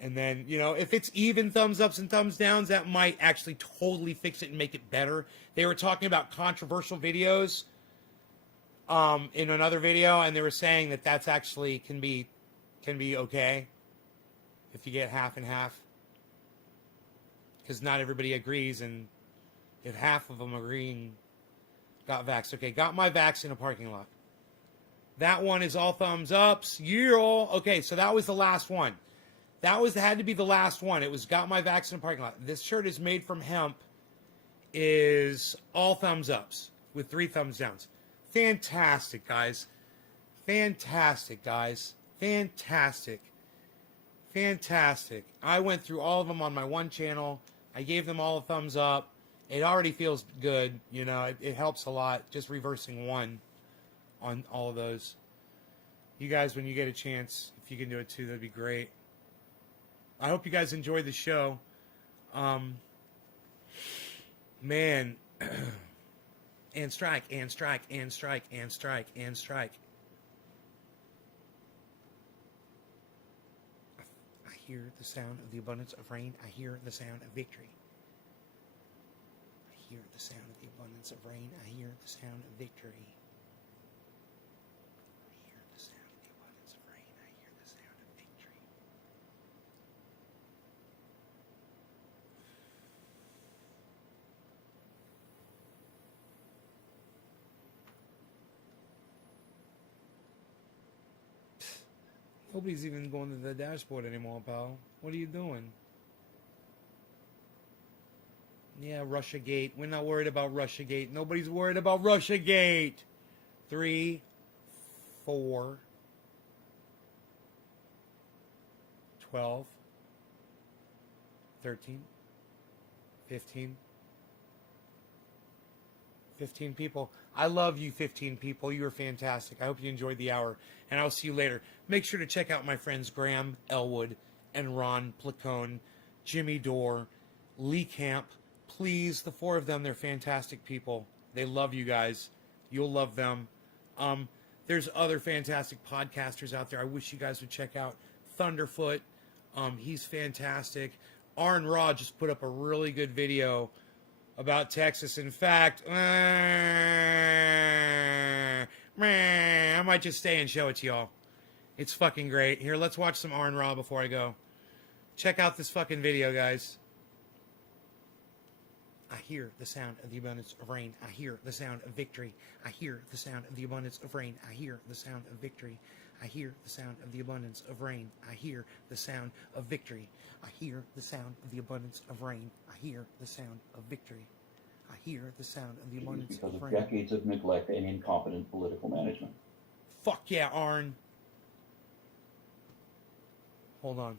And then, you know, if it's even thumbs ups and thumbs downs, that might actually totally fix it and make it better. They were talking about controversial videos in another video, and they were saying that that's actually can be okay if you get half and half, because not everybody agrees, and if half of them agree, got vaxxed. Okay, got my vax in a parking lot. That one is all thumbs ups. Yeah. Okay, so that was the last one. Had to be the last one. It was got my vax in a parking lot. This shirt is made from hemp. Is all thumbs ups with 3 thumbs downs. Fantastic, guys. Fantastic, guys. Fantastic. Fantastic. I went through all of them on my one channel. I gave them all a thumbs up. It already feels good. You know, it helps a lot. Just reversing 1 on all of those. You guys, when you get a chance, if you can do it too, that'd be great. I hope you guys enjoyed the show. Man. And strike, and strike, and strike, and strike, and strike. I hear the sound of the abundance of rain. I hear the sound of victory. I hear the sound of the abundance of rain. I hear the sound of victory. I hear the sound of the abundance of rain. I hear the sound of victory. Nobody's even going to the dashboard anymore, pal. What are you doing? Yeah, Russiagate. We're not worried about Russiagate. Nobody's worried about Russiagate. 3, 4, 12, 13, 15. 15 people. I love you, 15 people. You are fantastic. I hope you enjoyed the hour, and I'll see you later. Make sure to check out my friends Graham Elwood and Ron Placone, Jimmy Dorr, Lee Camp. Please, the 4 of them, they're fantastic people. They love you guys. You'll love them. There's other fantastic podcasters out there I wish you guys would check out. Thunderfoot, he's fantastic. Arn Raw just put up a really good video about Texas. In fact, I might just stay and show it to y'all. It's fucking great. Here, let's watch some Arn Raw before I go. Check out this fucking video, guys. I hear the sound of the abundance of rain. I hear the sound of victory. I hear the sound of the abundance of rain. I hear the sound of victory. I hear the sound of the abundance of rain. I hear the sound of victory. I hear the sound of the abundance of rain. I hear the sound of victory. I hear the sound of the abundance because of of rain. decades of neglect and incompetent political management. Fuck yeah, Arn. Hold on.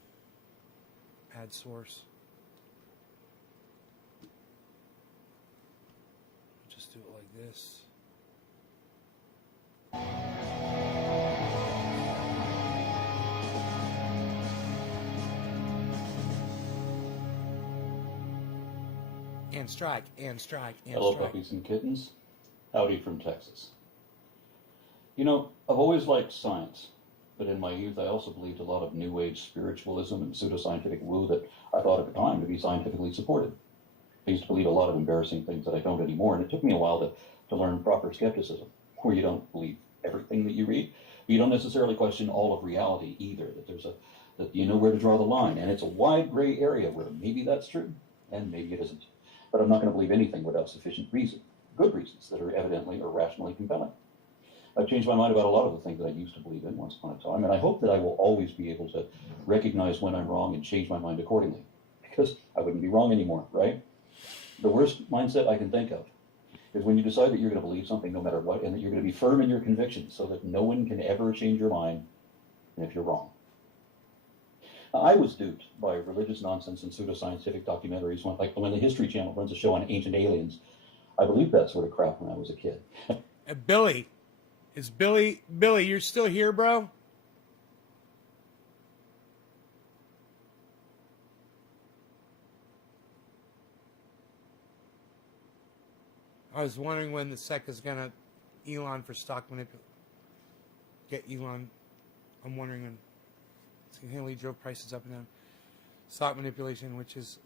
Add source. Just do it like this. And strike, and strike, and Hello, strike. puppies and kittens. Howdy from Texas. You know, I've always liked science, but in my youth I also believed a lot of New Age spiritualism and pseudoscientific woo that I thought at the time to be scientifically supported. I used to believe a lot of embarrassing things that I don't anymore, and it took me a while to learn proper skepticism, where you don't believe everything that you read, but you don't necessarily question all of reality either, that you know where to draw the line, and it's a wide gray area where maybe that's true, and maybe it isn't. But I'm not going to believe anything without sufficient reason, good reasons that are evidently or rationally compelling. I've changed my mind about a lot of the things that I used to believe in once upon a time, and I hope that I will always be able to recognize when I'm wrong and change my mind accordingly, because I wouldn't be wrong anymore, right? The worst mindset I can think of is when you decide that you're going to believe something no matter what, and that you're going to be firm in your convictions so that no one can ever change your mind if you're wrong. I was duped by religious nonsense and pseudoscientific documentaries, like when the History Channel runs a show on ancient aliens. I believed that sort of crap when I was a kid. Billy, Billy, you're still here, bro? I was wondering when the SEC is gonna Elon for stock manipulation. Get Elon. I'm wondering when it's gonna lead drove prices up and down. Stock manipulation, which is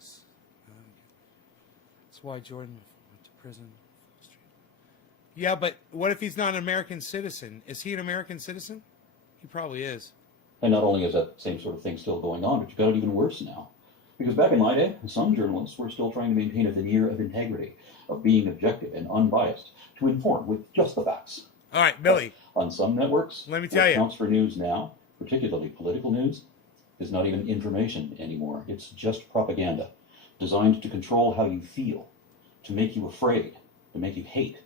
that's why Jordan went to prison. Yeah, but what if he's not an American citizen? Is he an American citizen? He probably is. And not only is that same sort of thing still going on, but you've got it even worse now. Because back in my day, some journalists were still trying to maintain a veneer of integrity, of being objective and unbiased, to inform with just the facts. All right, Billy. But on some networks, let me tell what you, counts for news now, particularly political news, is not even information anymore. It's just propaganda, designed to control how you feel, to make you afraid, to make you hate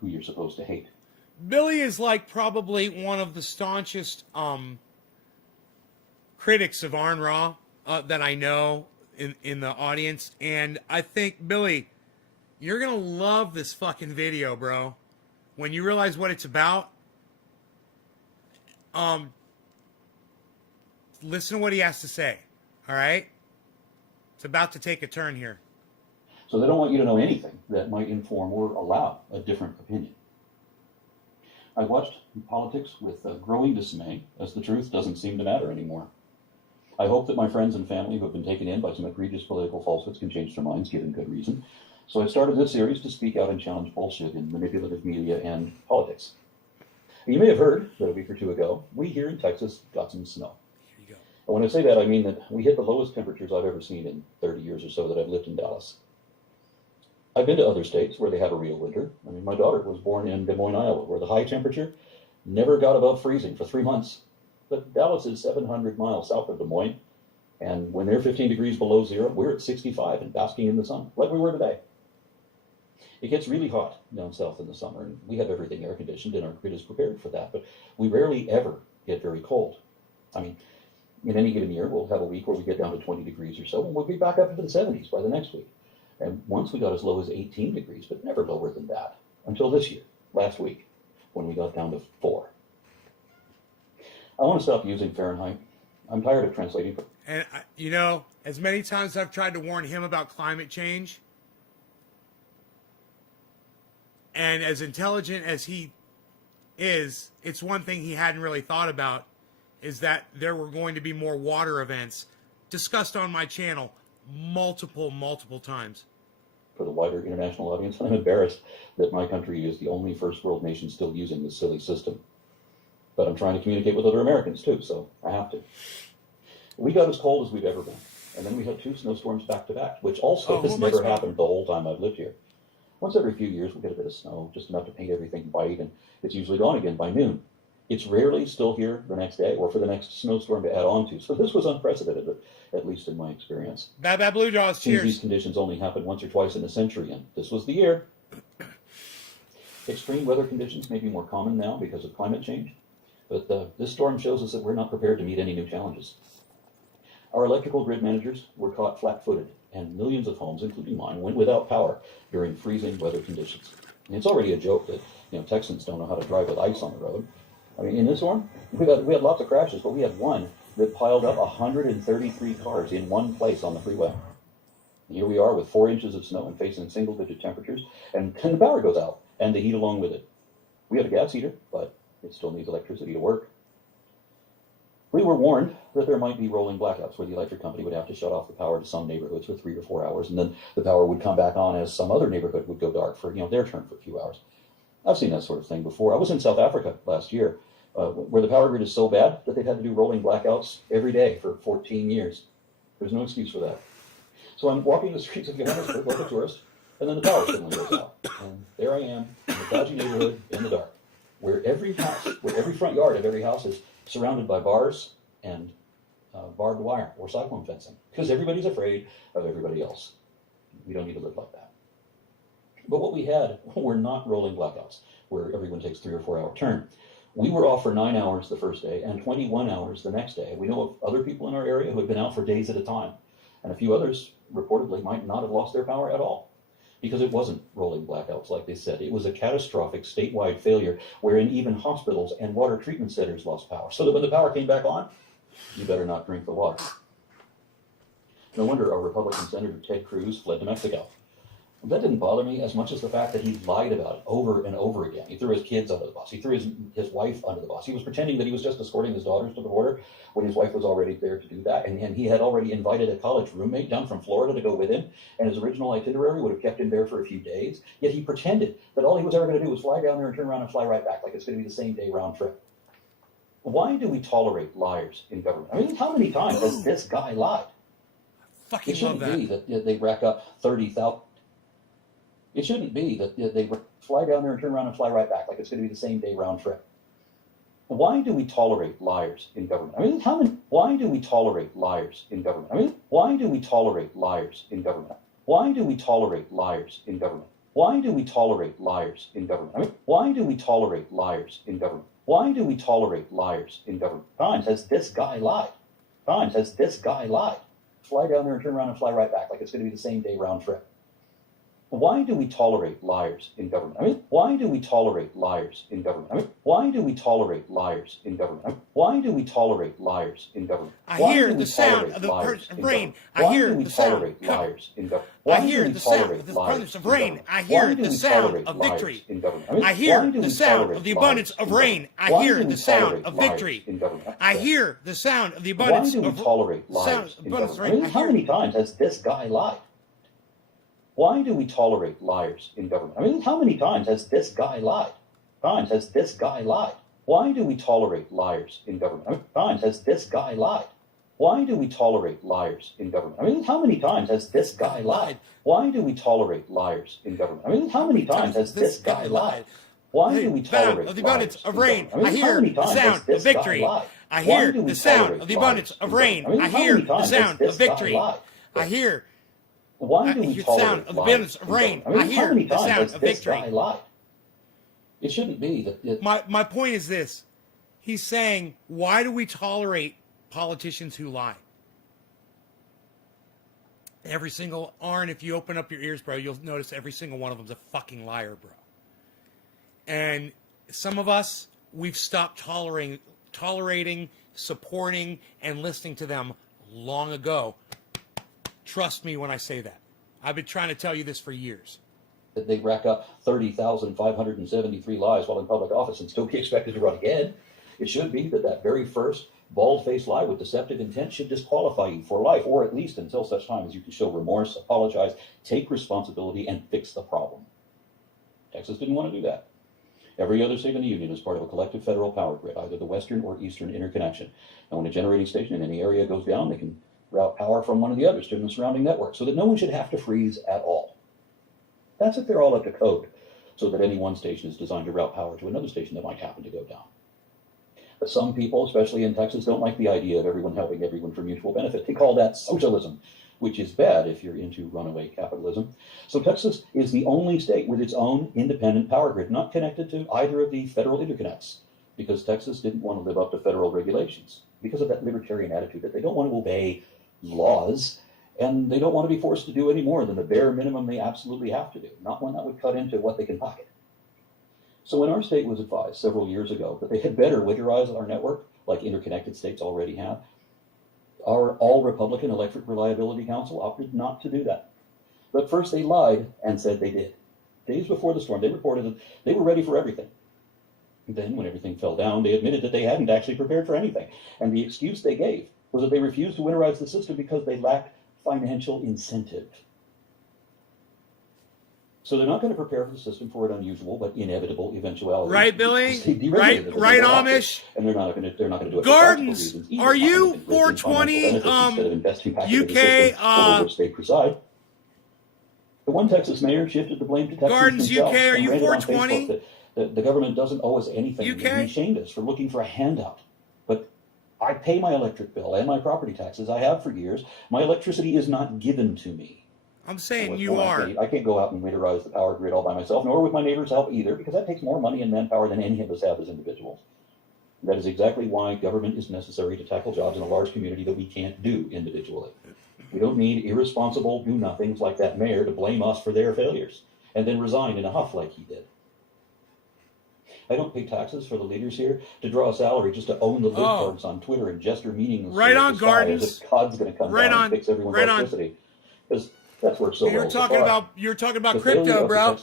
who you're supposed to hate. Billy is like probably one of the staunchest critics of Arn Ra that I know in the audience, and I think, Billy, you're gonna love this fucking video, bro. When you realize what it's about, listen to what he has to say. All right, it's about to take a turn here. So they don't want you to know anything that might inform or allow a different opinion. I watched politics with growing dismay, as the truth doesn't seem to matter anymore. I hope that my friends and family who have been taken in by some egregious political falsehoods can change their minds, given good reason. So I started this series to speak out and challenge bullshit in manipulative media and politics. And you may have heard that a week or two ago, we here in Texas got some snow. Here you go. And when I say that, I mean that we hit the lowest temperatures I've ever seen in 30 years or so that I've lived in Dallas. I've been to other states where they have a real winter. I mean, my daughter was born in Des Moines, Iowa, where the high temperature never got above freezing for 3 months. But Dallas is 700 miles south of Des Moines, and when they're 15 degrees below zero, we're at 65 and basking in the sun, like we were today. It gets really hot down south in the summer, and we have everything air conditioned, and our grid is prepared for that, but we rarely ever get very cold. I mean, in any given year, we'll have a week where we get down to 20 degrees or so, and we'll be back up into the 70s by the next week. And once we got as low as 18 degrees, but never lower than that, until this year, last week, when we got down to 4. I want to stop using Fahrenheit. I'm tired of translating. And, you know, as many times I've tried to warn him about climate change, and as intelligent as he is, it's one thing he hadn't really thought about, is that there were going to be more water events discussed on my channel multiple times. For the wider international audience, I'm embarrassed that my country is the only first world nation still using this silly system. But I'm trying to communicate with other Americans too, so I have to. We got as cold as we've ever been, and then we had 2 snowstorms back to back, which also has never happened the whole time I've lived here. Once every few years we get a bit of snow, just enough to paint everything white, and it's usually gone again by noon. It's rarely still here the next day or for the next snowstorm to add on to, so this was unprecedented, at least in my experience. Bad Blue Jaws, cheers. These conditions only happen once or twice in a century, and this was the year. Extreme weather conditions may be more common now because of climate change, but this storm shows us that we're not prepared to meet any new challenges. Our electrical grid managers were caught flat-footed, and millions of homes, including mine, went without power during freezing weather conditions. And it's already a joke that Texans don't know how to drive with ice on the road. I mean, in this storm, we had lots of crashes, but we had one that piled up 133 cars in one place on the freeway. Here we are with 4 inches of snow and facing single-digit temperatures, and the power goes out, and the heat along with it. We have a gas heater, but it still needs electricity to work. We were warned that there might be rolling blackouts where the electric company would have to shut off the power to some neighborhoods for 3 or 4 hours, and then the power would come back on as some other neighborhood would go dark for their turn for a few hours. I've seen that sort of thing before. I was in South Africa last year, where the power grid is so bad that they've had to do rolling blackouts every day for 14 years. There's no excuse for that. So I'm walking the streets of Johannesburg like a tourist, and then the power suddenly goes out. And there I am, in a dodgy neighborhood, in the dark. where every front yard of every house is surrounded by bars and barbed wire or cyclone fencing, because everybody's afraid of everybody else. We don't need to live like that. But what we had were not rolling blackouts, where everyone takes 3 or 4 hour turn. We were off for 9 hours the first day and 21 hours the next day. We know of other people in our area who had been out for days at a time, and a few others reportedly might not have lost their power at all, because it wasn't rolling blackouts like they said. It was a catastrophic statewide failure wherein even hospitals and water treatment centers lost power, so that when the power came back on, you better not drink the water. No wonder our Republican Senator Ted Cruz fled to Mexico. That didn't bother me as much as the fact that he lied about it over and over again. He threw his kids under the bus. He threw his wife under the bus. He was pretending that he was just escorting his daughters to the border when his wife was already there to do that. And he had already invited a college roommate down from Florida to go with him. And his original itinerary would have kept him there for a few days. Yet he pretended that all he was ever going to do was fly down there and turn around and fly right back, like it's going to be the same day round trip. Why do we tolerate liars in government? I mean, how many times has this guy lied? Fucking It shouldn't love that. be that they rack up 30,000. It shouldn't be that they fly down there and turn around and fly right back, like it's going to be the same day round trip. Why do we tolerate liars in government? I mean, why do we tolerate liars in government? I mean, why do we tolerate liars in government? Why do we tolerate liars in government? Why do we tolerate liars in government? I mean, why do we tolerate liars in government? Why do we tolerate liars in government? Times has this guy lied. Times has this guy lied. Fly down there and turn around and fly right back, like it's going to be the same day round trip. Why do we tolerate liars in government? I mean, why do we tolerate liars in government? I mean, why do we tolerate liars in government? I mean, why do we tolerate liars in government? I hear the sound of the rain. I hear the sound of liars in government. I hear the sound of the abundance of rain. I hear the sound of victory. I hear the sound of the abundance of rain. I hear the sound of victory. I hear the sound of the abundance of rain. How many times has this guy lied? Why do we tolerate liars in government? I mean, how many times has this guy lied? Times has this guy lied? Why do we tolerate liars in government? I mean, times has this guy lied? Why do we tolerate liars in government? I mean, how many times has this guy lied? Why do we tolerate liars in government? I mean, how many times has this guy lied? Why do we tolerate of the abundance of rain? I hear the sound of victory. I hear the sound of the abundance of rain. I hear the sound of victory. I hear. Why do we the sound of the abundance of rain. I hear the sound of victory. It shouldn't be that. My point is this. He's saying, why do we tolerate politicians who lie? Every single, Arn, if you open up your ears, bro, you'll notice every single one of them's a fucking liar, bro. And some of us, we've stopped tolerating, supporting, and listening to them long ago. Trust me when I say that. I've been trying to tell you this for years. That they rack up 30,573 lies while in public office and still be expected to run again. It should be that very first bald-faced lie with deceptive intent should disqualify you for life, or at least until such time as you can show remorse, apologize, take responsibility, and fix the problem. Texas didn't want to do that. Every other state in the union is part of a collective federal power grid, either the western or eastern interconnection. And when a generating station in any area goes down, they can route power from one of the others to the surrounding network so that no one should have to freeze at all. That's if they're all up to code, so that any one station is designed to route power to another station that might happen to go down. But some people, especially in Texas, don't like the idea of everyone helping everyone for mutual benefit. They call that socialism, which is bad if you're into runaway capitalism. So Texas is the only state with its own independent power grid, not connected to either of the federal interconnects, because Texas didn't want to live up to federal regulations, because of that libertarian attitude that they don't want to obey laws, and they don't want to be forced to do any more than the bare minimum they absolutely have to do, not one that would cut into what they can pocket. So when our state was advised several years ago that they had better winterize our network, like interconnected states already have, our all-Republican Electric Reliability Council opted not to do that. But first they lied and said they did. Days before the storm, they reported that they were ready for everything. Then, when everything fell down, they admitted that they hadn't actually prepared for anything. And the excuse they gave was that they refused to winterize the system because they lacked financial incentive. So they're not going to prepare for the system for an unusual but inevitable eventuality. Right, Billy? Right, Amish? And they're not going to do it. Gardens, are you 420 UK which they preside. The one Texas mayor shifted the blame to Texas Gardens himself UK, are and you ranted on 420? Facebook The government doesn't owe us anything. UK? They shamed us for looking for a handout. But I pay my electric bill and my property taxes. I have for years. My electricity is not given to me. I'm saying So you are. I can't go out and winterize the power grid all by myself, nor with my neighbor's help either, because that takes more money and manpower than any of us have as individuals. That is exactly why government is necessary to tackle jobs in a large community that we can't do individually. We don't need irresponsible do-nothings like that mayor to blame us for their failures and then resign in a huff like he did. I don't pay taxes for the leaders here to draw a salary just to own the libtards on Twitter and gesture meaninglessly. Right on, Gardens. As if God's going to come down and fix everyone's electricity. Because that's worked so well. You're talking about crypto, bro.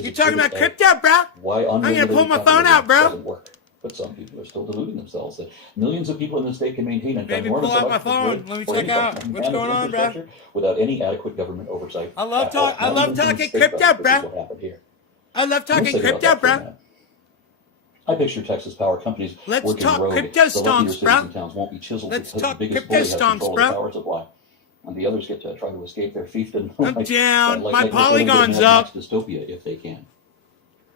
You're talking about crypto, bro. Why I'm gonna pull my phone out, bro. Doesn't work. But some people are still deluding themselves that millions of people in the state can maintain an Maybe enormous pull out my electrical phone. grid Let me for check any out function what's and going on, bro. infrastructure without any adequate government oversight. I love talking crypto, bro. I love talking crypto, bro. I picture Texas power companies Let's working talk rogue. crypto The wealthier stonks, cities bro. and towns won't be chiseled Let's because talk the biggest crypto bully has stonks, control bro. of the power supply. And the others get to try to escape their fiefdom. I'm down. My like polygon's up. Dystopia if they can.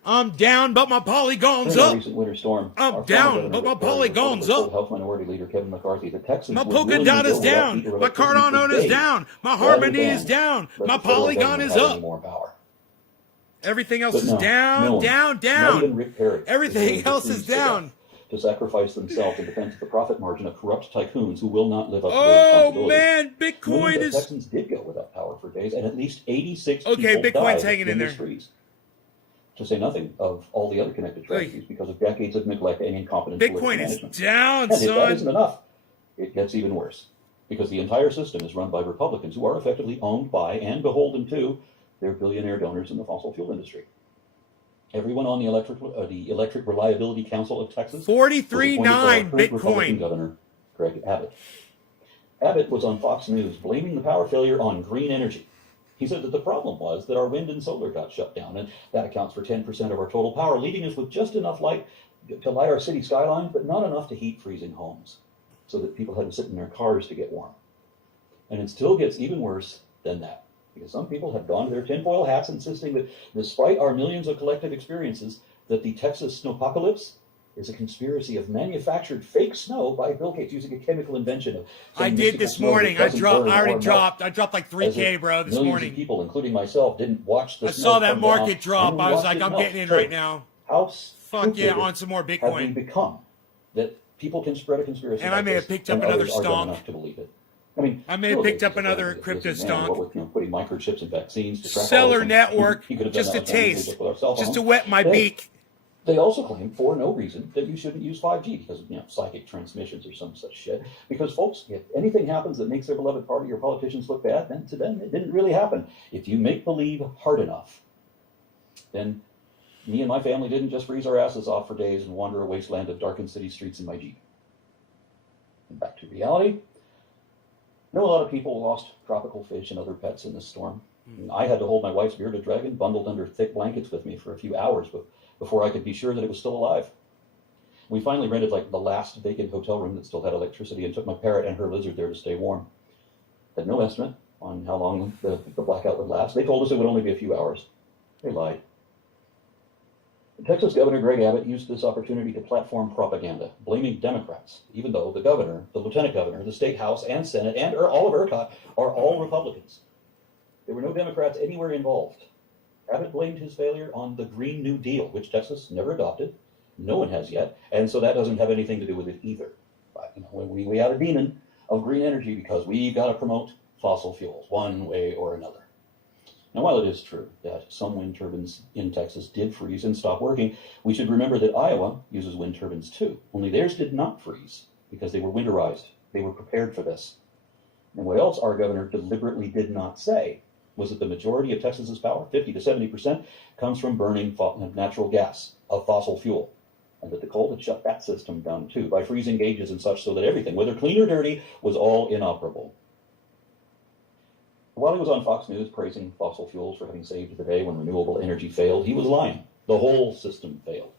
I'm down, but my polygon's During up. a recent winter storm, I'm down, but my polygon's up. Health Minority Leader Kevin McCarthy, the Texans My would polka willingly dot is build without down. heat or My electricity Cardano for is days, down. My rather Harmony than is down. let My the federal polygon government is have any up. more power. Everything else But is no, down, no one, down, not even down. Rick Perry, Everything is else willing is to freeze to down. death to sacrifice themselves in defense of the profit margin of corrupt tycoons who will not live up to their Oh responsibilities. man, Bitcoin Millions of is. Texans did go without power for days, and at least 86 Okay, people Bitcoin's died hanging in the there. streets. To say nothing of all the other connected tragedies because of decades of neglect and incompetence. Bitcoin is management. down, And if that son. isn't enough, it gets even worse. Because the entire system is run by Republicans who are effectively owned by and beholden to their billionaire donors in the fossil fuel industry. Everyone on the Electric Reliability Council of Texas 43.9 Republican Bitcoin. Governor Greg Abbott. Abbott was on Fox News blaming the power failure on green energy. He said that the problem was that our wind and solar got shut down, and that accounts for 10% of our total power, leaving us with just enough light to light our city skyline, but not enough to heat freezing homes, so that people had to sit in their cars to get warm. And it still gets even worse than that, because some people have gone to their tinfoil hats insisting that despite our millions of collective experiences, that the Texas snowpocalypse is a conspiracy of manufactured fake snow by Bill Gates using a chemical invention of I did this morning. I already dropped like 3K, bro, this morning. People, including myself, didn't watch the I saw that market drop. I was like, I'm getting in right now. How Fuck yeah, on some more have we Bitcoin. become that people can spread a conspiracy? And like I may have this, picked up and another others are dumb stonk. enough to believe it. I mean, I may have Bill picked Gates up is a another busy crypto man, stonk. what with, putting microchips and vaccines to track all Seller of them. network, He could have done just that a with one taste, with our cell just to phones. wet my beak. They also claim, for no reason, that you shouldn't use 5G because of psychic transmissions or some such shit. Because, folks, if anything happens that makes their beloved party or politicians look bad, then to them it didn't really happen. If you make believe hard enough, then me and my family didn't just freeze our asses off for days and wander a wasteland of darkened city streets in my Jeep. And back to reality. I know a lot of people lost tropical fish and other pets in this storm. I had to hold my wife's bearded dragon bundled under thick blankets with me for a few hours before I could be sure that it was still alive. We finally rented like the last vacant hotel room that still had electricity and took my parrot and her lizard there to stay warm. Had no estimate on how long the blackout would last. They told us it would only be a few hours. They lied. Texas Governor Greg Abbott used this opportunity to platform propaganda, blaming Democrats, even though the governor, the lieutenant governor, the state house and Senate, and all of ERCOT are all Republicans. There were no Democrats anywhere involved. Abbott blamed his failure on the Green New Deal, which Texas never adopted. No one has yet, and so that doesn't have anything to do with it either. But we have a demon of green energy because we've got to promote fossil fuels one way or another. Now, while it is true that some wind turbines in Texas did freeze and stop working, we should remember that Iowa uses wind turbines too, only theirs did not freeze because they were winterized. They were prepared for this. And what else our governor deliberately did not say was that the majority of Texas's power, 50 to 70%, comes from burning natural gas, of fossil fuel. And that the cold had shut that system down too by freezing gauges and such so that everything, whether clean or dirty, was all inoperable. While he was on Fox News praising fossil fuels for having saved the day when renewable energy failed, he was lying. The whole system failed.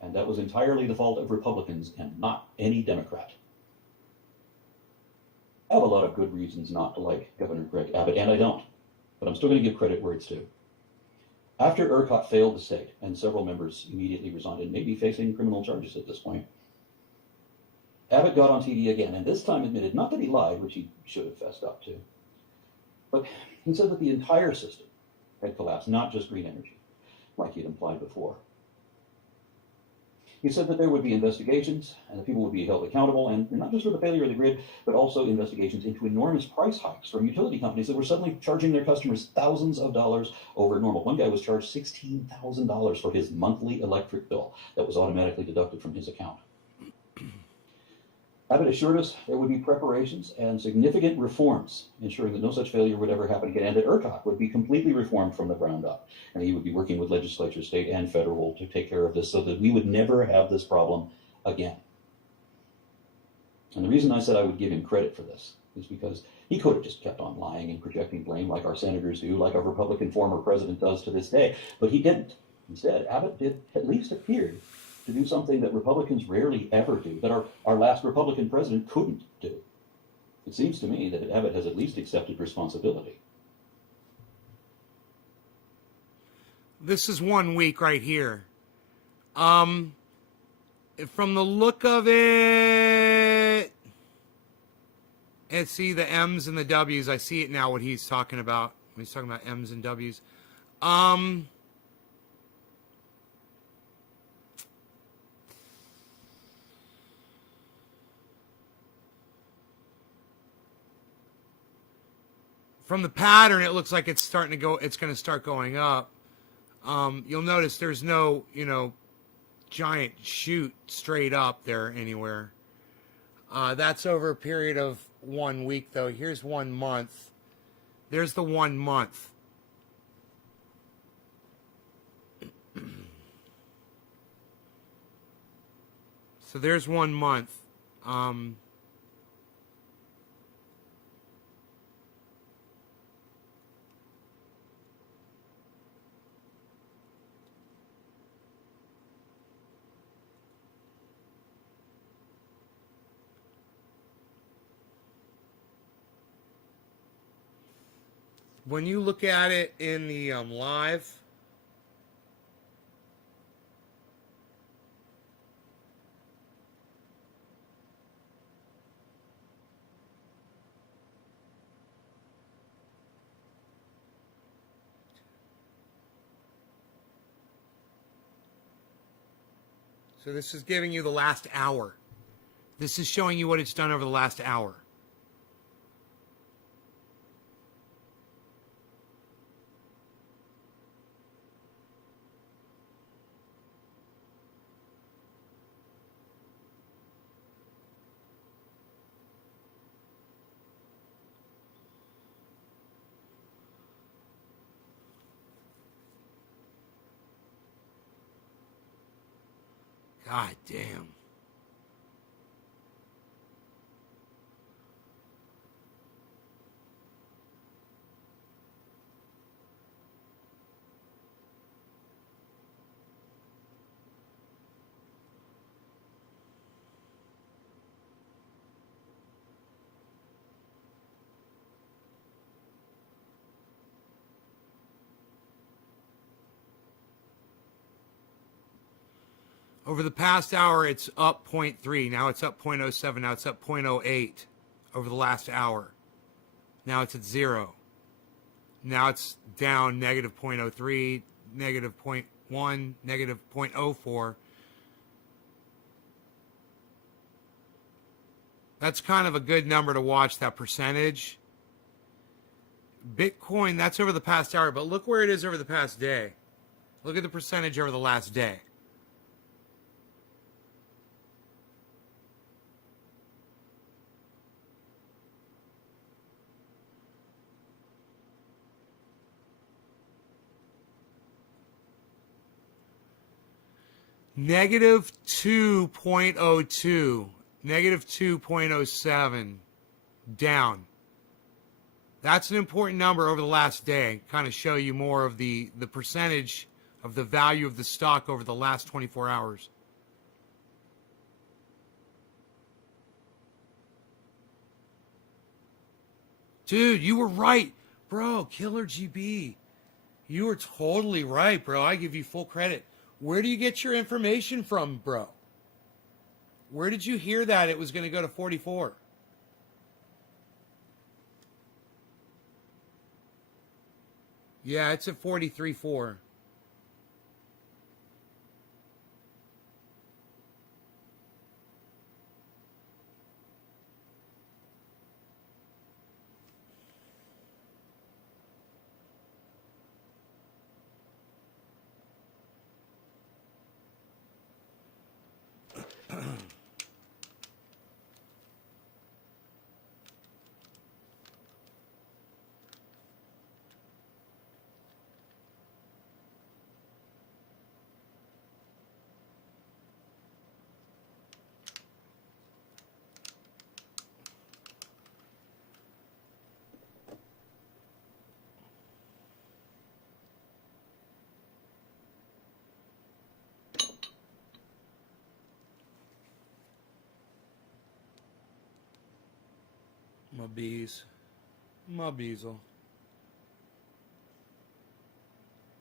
And that was entirely the fault of Republicans and not any Democrat. I have a lot of good reasons not to like Governor Greg Abbott, and I don't. But I'm still going to give credit where it's due. After ERCOT failed the state, and several members immediately resigned and may be facing criminal charges at this point, Abbott got on TV again, and this time admitted not that he lied, which he should have fessed up to, but he said that the entire system had collapsed, not just green energy, like he'd implied before. He said that there would be investigations and that people would be held accountable, and not just for the failure of the grid, but also investigations into enormous price hikes from utility companies that were suddenly charging their customers thousands of dollars over normal. One guy was charged $16,000 for his monthly electric bill that was automatically deducted from his account. Abbott assured us there would be preparations and significant reforms, ensuring that no such failure would ever happen again, and that ERCOT would be completely reformed from the ground up. And he would be working with legislatures, state and federal, to take care of this so that we would never have this problem again. And the reason I said I would give him credit for this is because he could have just kept on lying and projecting blame like our senators do, like our Republican former president does to this day, but he didn't. Instead, Abbott did at least appear to do something that Republicans rarely ever do, that our last Republican president couldn't do. It seems to me that Abbott has at least accepted responsibility. This is 1 week right here. From the look of it, and see the M's and the W's. I see it now, what he's talking about. When he's talking about M's and W's. From the pattern, it looks like it's starting to go. It's going to start going up. You'll notice there's no, giant shoot straight up there anywhere. That's over a period of 1 week, though. Here's 1 month. There's the 1 month. So there's 1 month. When you look at it in the live, so this is giving you the last hour. This is showing you what it's done over the last hour. God damn. Over the past hour, it's up 0.3. Now it's up 0.07. Now it's up 0.08 over the last hour. Now it's at 0. Now it's down negative 0.03, negative 0.1, negative 0.04. That's kind of a good number to watch, that percentage. Bitcoin, that's over the past hour, but look where it is over the past day. Look at the percentage over the last day. Negative 2.02, negative 2.07, down. That's an important number over the last day. Kind of show you more of the percentage of the value of the stock over the last 24 hours. Dude, you were right. Bro, Killer GB. You were totally right, bro. I give you full credit. Where do you get your information from, bro? Where did you hear that it was going to go to 44? Yeah, it's at 43.4. My bees. My beesel.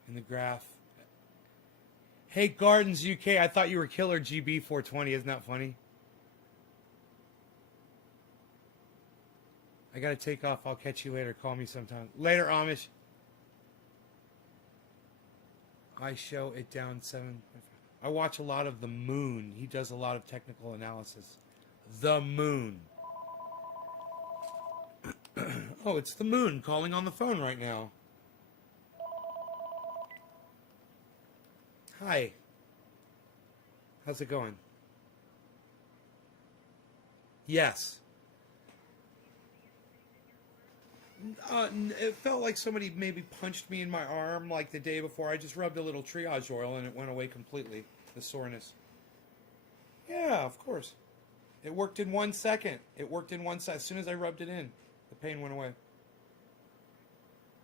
In the graph. Hey, Gardens UK, I thought you were Killer GB420. Isn't that funny? I gotta take off. I'll catch you later. Call me sometime. Later, Amish. I show it down 7. I watch a lot of The Moon. He does a lot of technical analysis. The Moon. Oh, it's the Moon calling on the phone right now. Hi. How's it going? Yes. It felt like somebody maybe punched me in my arm like the day before. I just rubbed a little triage oil and it went away completely, the soreness. Yeah, of course. It worked in 1 second. It worked in 1 second. As soon as I rubbed it in, the pain went away.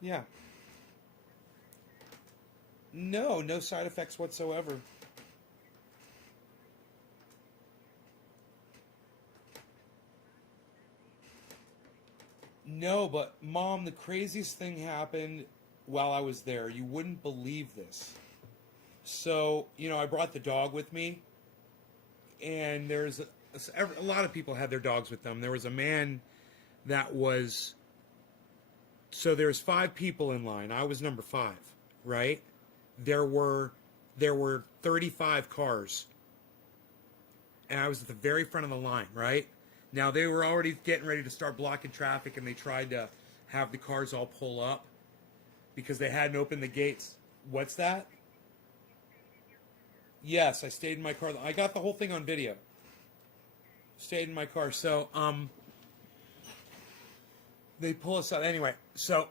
Yeah. No side effects whatsoever. No, but Mom, the craziest thing happened while I was there. You wouldn't believe this. So, I brought the dog with me, and there's a lot of people had their dogs with them. There was a man that was, so there's 5 people in line. I was number 5, right? There were 35 cars, and I was at the very front of the line, right? Now, they were already getting ready to start blocking traffic, and they tried to have the cars all pull up because they hadn't opened the gates. What's that? Yes, I stayed in my car. I got the whole thing on video. Stayed in my car. So, they pull us out. Anyway, so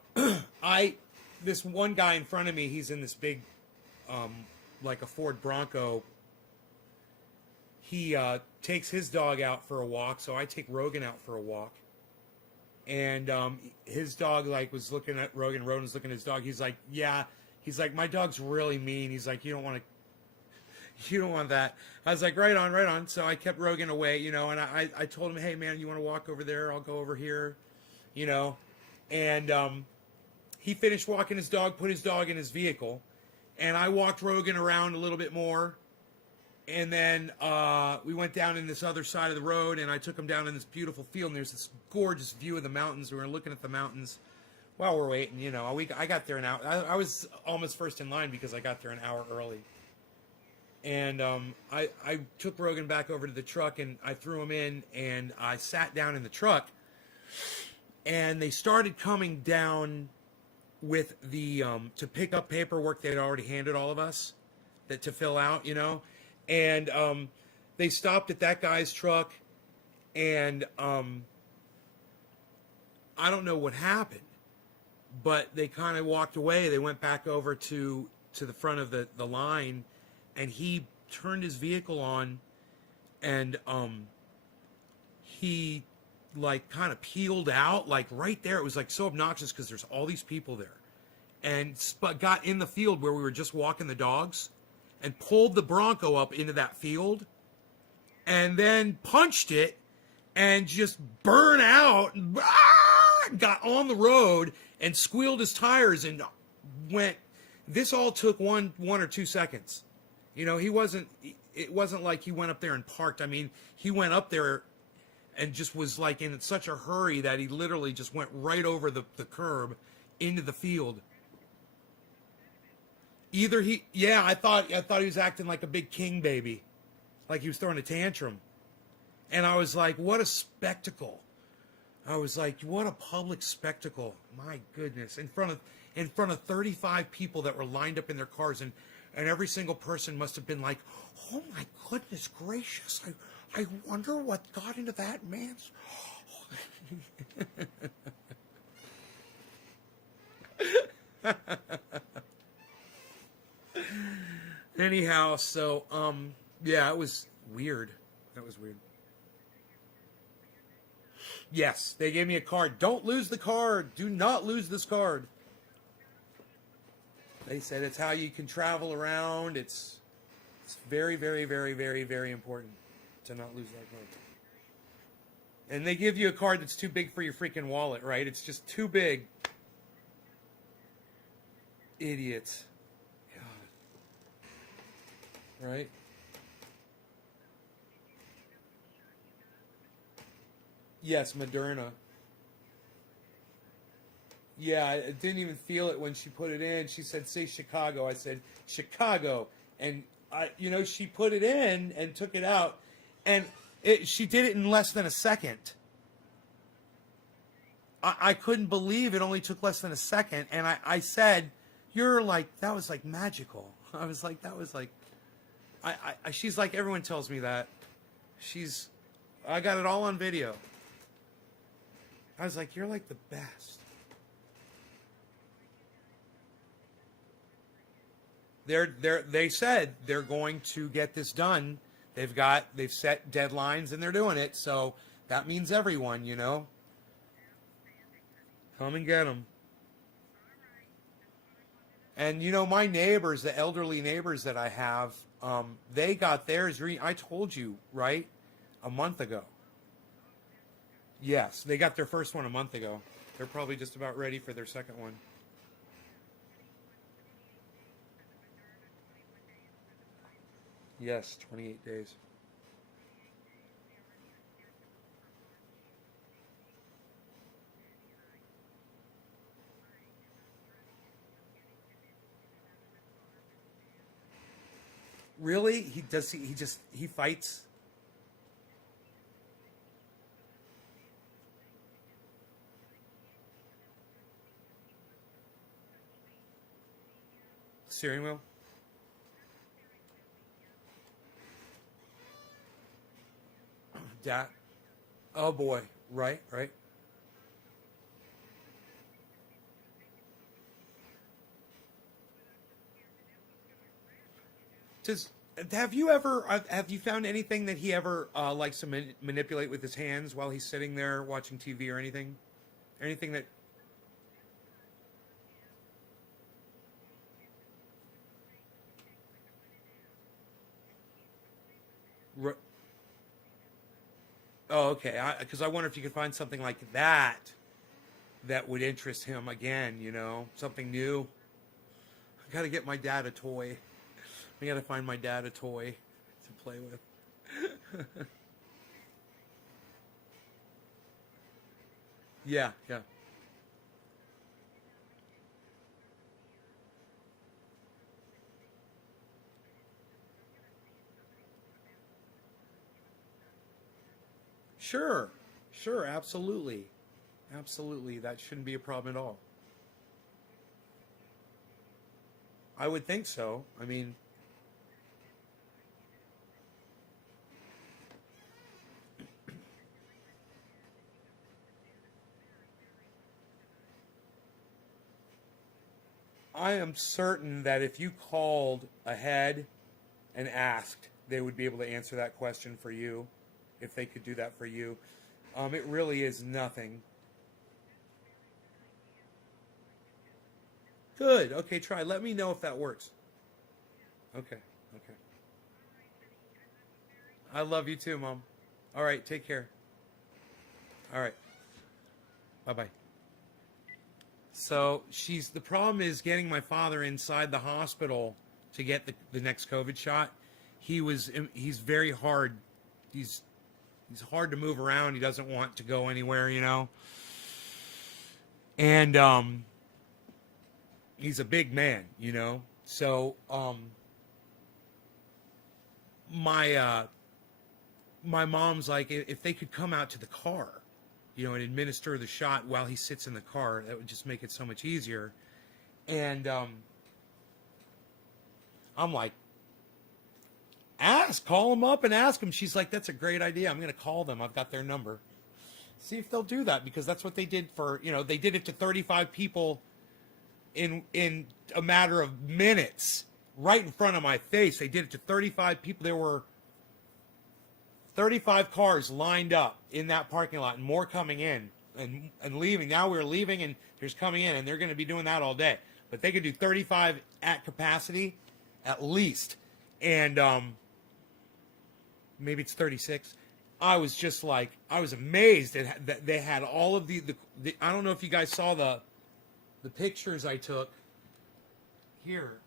this one guy in front of me, he's in this big, like a Ford Bronco. He takes his dog out for a walk, so I take Rogan out for a walk. And his dog was looking at Rogan. Rogan was looking at his dog. He's like, yeah. He's like, my dog's really mean. He's like, you don't want that. I was like, right on. So I kept Rogan away, and I told him, hey man, you want to walk over there? I'll go over here, And he finished walking his dog, put his dog in his vehicle, and I walked Rogan around a little bit more. And then we went down in this other side of the road, and I took him down in this beautiful field, and there's this gorgeous view of the mountains. We were looking at the mountains while we're waiting, I got there an hour. I was almost first in line because I got there an hour early. And I took Rogan back over to the truck, and I threw him in, and I sat down in the truck. And they started coming down with the to pick up paperwork they'd already handed all of us to fill out, And they stopped at that guy's truck, and I don't know what happened, but they kind of walked away. They went back over to the front of the line, and he turned his vehicle on, and he kind of peeled out right there. It was so obnoxious because there's all these people there, and got in the field where we were just walking the dogs, and pulled the Bronco up into that field, and then punched it, and just burned out, got on the road, and squealed his tires, and went This all took one or 2 seconds. You know, it wasn't like he went up there and parked. I mean, he went up there and just was like in such a hurry that he literally just went right over the curb into the field. I thought he was acting like a big king baby, like he was throwing a tantrum. And I was like, what a spectacle. I was like, what a public spectacle. My goodness. In front of 35 people that were lined up in their cars, and every single person must have been like, oh my goodness gracious. I wonder what got into that man's. Anyhow, so yeah, it was weird. That was weird. Yes, they gave me a card. Don't lose the card. Do not lose this card. They said it's how you can travel around. It's very, very, very, very, very important to not lose that card. And they give you a card that's too big for your freaking wallet, right? It's just too big. Idiots. God. Right? Yes, Moderna. Yeah, I didn't even feel it when she put it in. She said, say Chicago. I said, Chicago. And, she put it in and took it out. And she did it in less than a second. I couldn't believe it only took less than a second. And I said, that was like magical. I was like, that was like, she's like, everyone tells me that. I got it all on video. I was like, you're like the best. They said they're going to get this done. They've set deadlines and they're doing it. So that means everyone, come and get them. And my neighbors, the elderly neighbors that I have, they got theirs. I told you, right? A month ago. Yes, they got their first one a month ago. They're probably just about ready for their second one. Yes, 28 days. Really? He fights? Steering wheel? Dad. Oh boy. Right. Have you found anything that he ever likes to manipulate with his hands while he's sitting there watching TV or anything? Anything that... Oh, okay. Because I wonder if you could find something like that would interest him again, something new. I got to get my dad a toy. I got to find my dad a toy to play with. Yeah. Sure, absolutely. Absolutely, that shouldn't be a problem at all. I would think so. I mean, I am certain that if you called ahead and asked, they would be able to answer that question for you, if they could do that for you. It really is nothing. Good. Okay, try. Let me know if that works. Okay. I love you too, Mom. All right, take care. All right. Bye-bye. So the problem is getting my father inside the hospital to get the next COVID shot. He's very hard. He's hard to move around. He doesn't want to go anywhere, you know. And he's a big man, you know. So my mom's like, if they could come out to the car, you know, and administer the shot while he sits in the car, that would just make it so much easier. And I'm like, call them up and ask them. She's like, that's a great idea. I'm going to call them. I've got their number. See if they'll do that, because that's what they did for, you know, they did it to 35 people in a matter of minutes, right in front of my face. They did it to 35 people. There were 35 cars lined up in that parking lot, and more coming in and leaving. Now we're leaving, and there's coming in, and they're going to be doing that all day. But they could do 35 at capacity, at least. And maybe it's 36. I was just like, I was amazed that they had all of the I don't know if you guys saw the pictures I took here.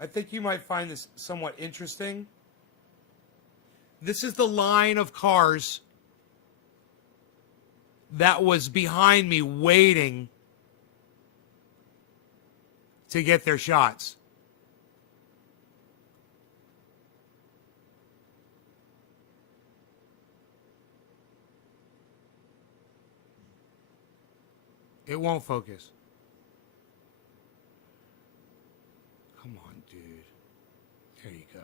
I think you might find this somewhat interesting. This is the line of cars that was behind me waiting to get their shots. It won't focus. Come on, dude. There you go.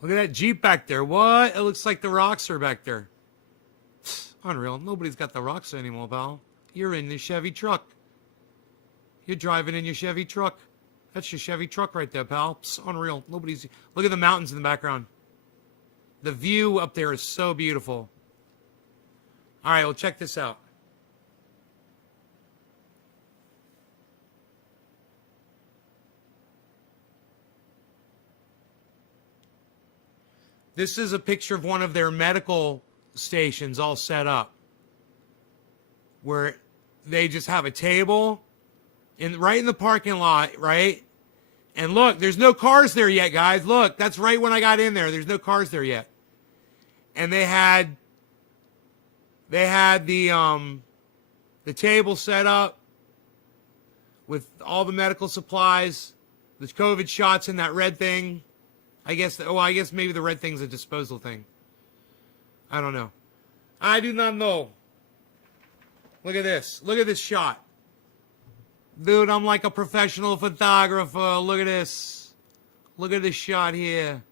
Look at that Jeep back there. What? It looks like the Roxor back there. Unreal. Nobody's got the Roxor anymore, pal. You're in the Chevy truck. You're driving in your Chevy truck. That's your Chevy truck right there, pal. Psst, unreal. Nobody's... Look at the mountains in the background. The view up there is so beautiful. All right, well, check this out. This is a picture of one of their medical stations all set up, where they just have a table right in the parking lot, right? And look, there's no cars there yet, guys. Look, that's right when I got in there. There's no cars there yet. And they had the table set up with all the medical supplies, the COVID shots in that red thing. I guess maybe the red thing's a disposal thing. I don't know. I do not know. Look at this. Look at this shot. Dude, I'm like a professional photographer. Look at this. Look at this shot here.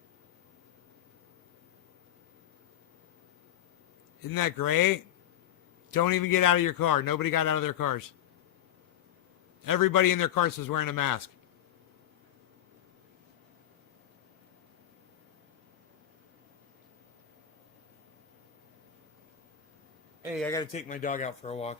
Isn't that great? Don't even get out of your car. Nobody got out of their cars. Everybody in their cars was wearing a mask. Hey, I gotta take my dog out for a walk.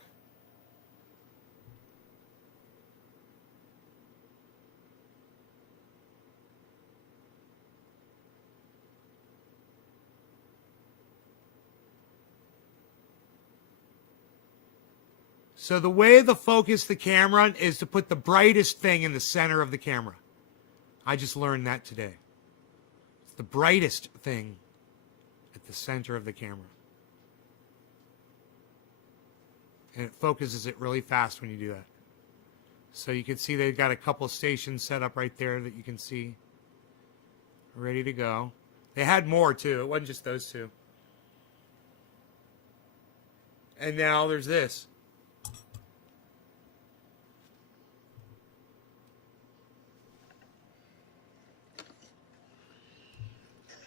So the way to focus the camera is to put the brightest thing in the center of the camera. I just learned that today. It's the brightest thing at the center of the camera. And it focuses it really fast when you do that. So you can see they've got a couple of stations set up right there that you can see. Ready to go. They had more too. It wasn't just those two. And now there's this.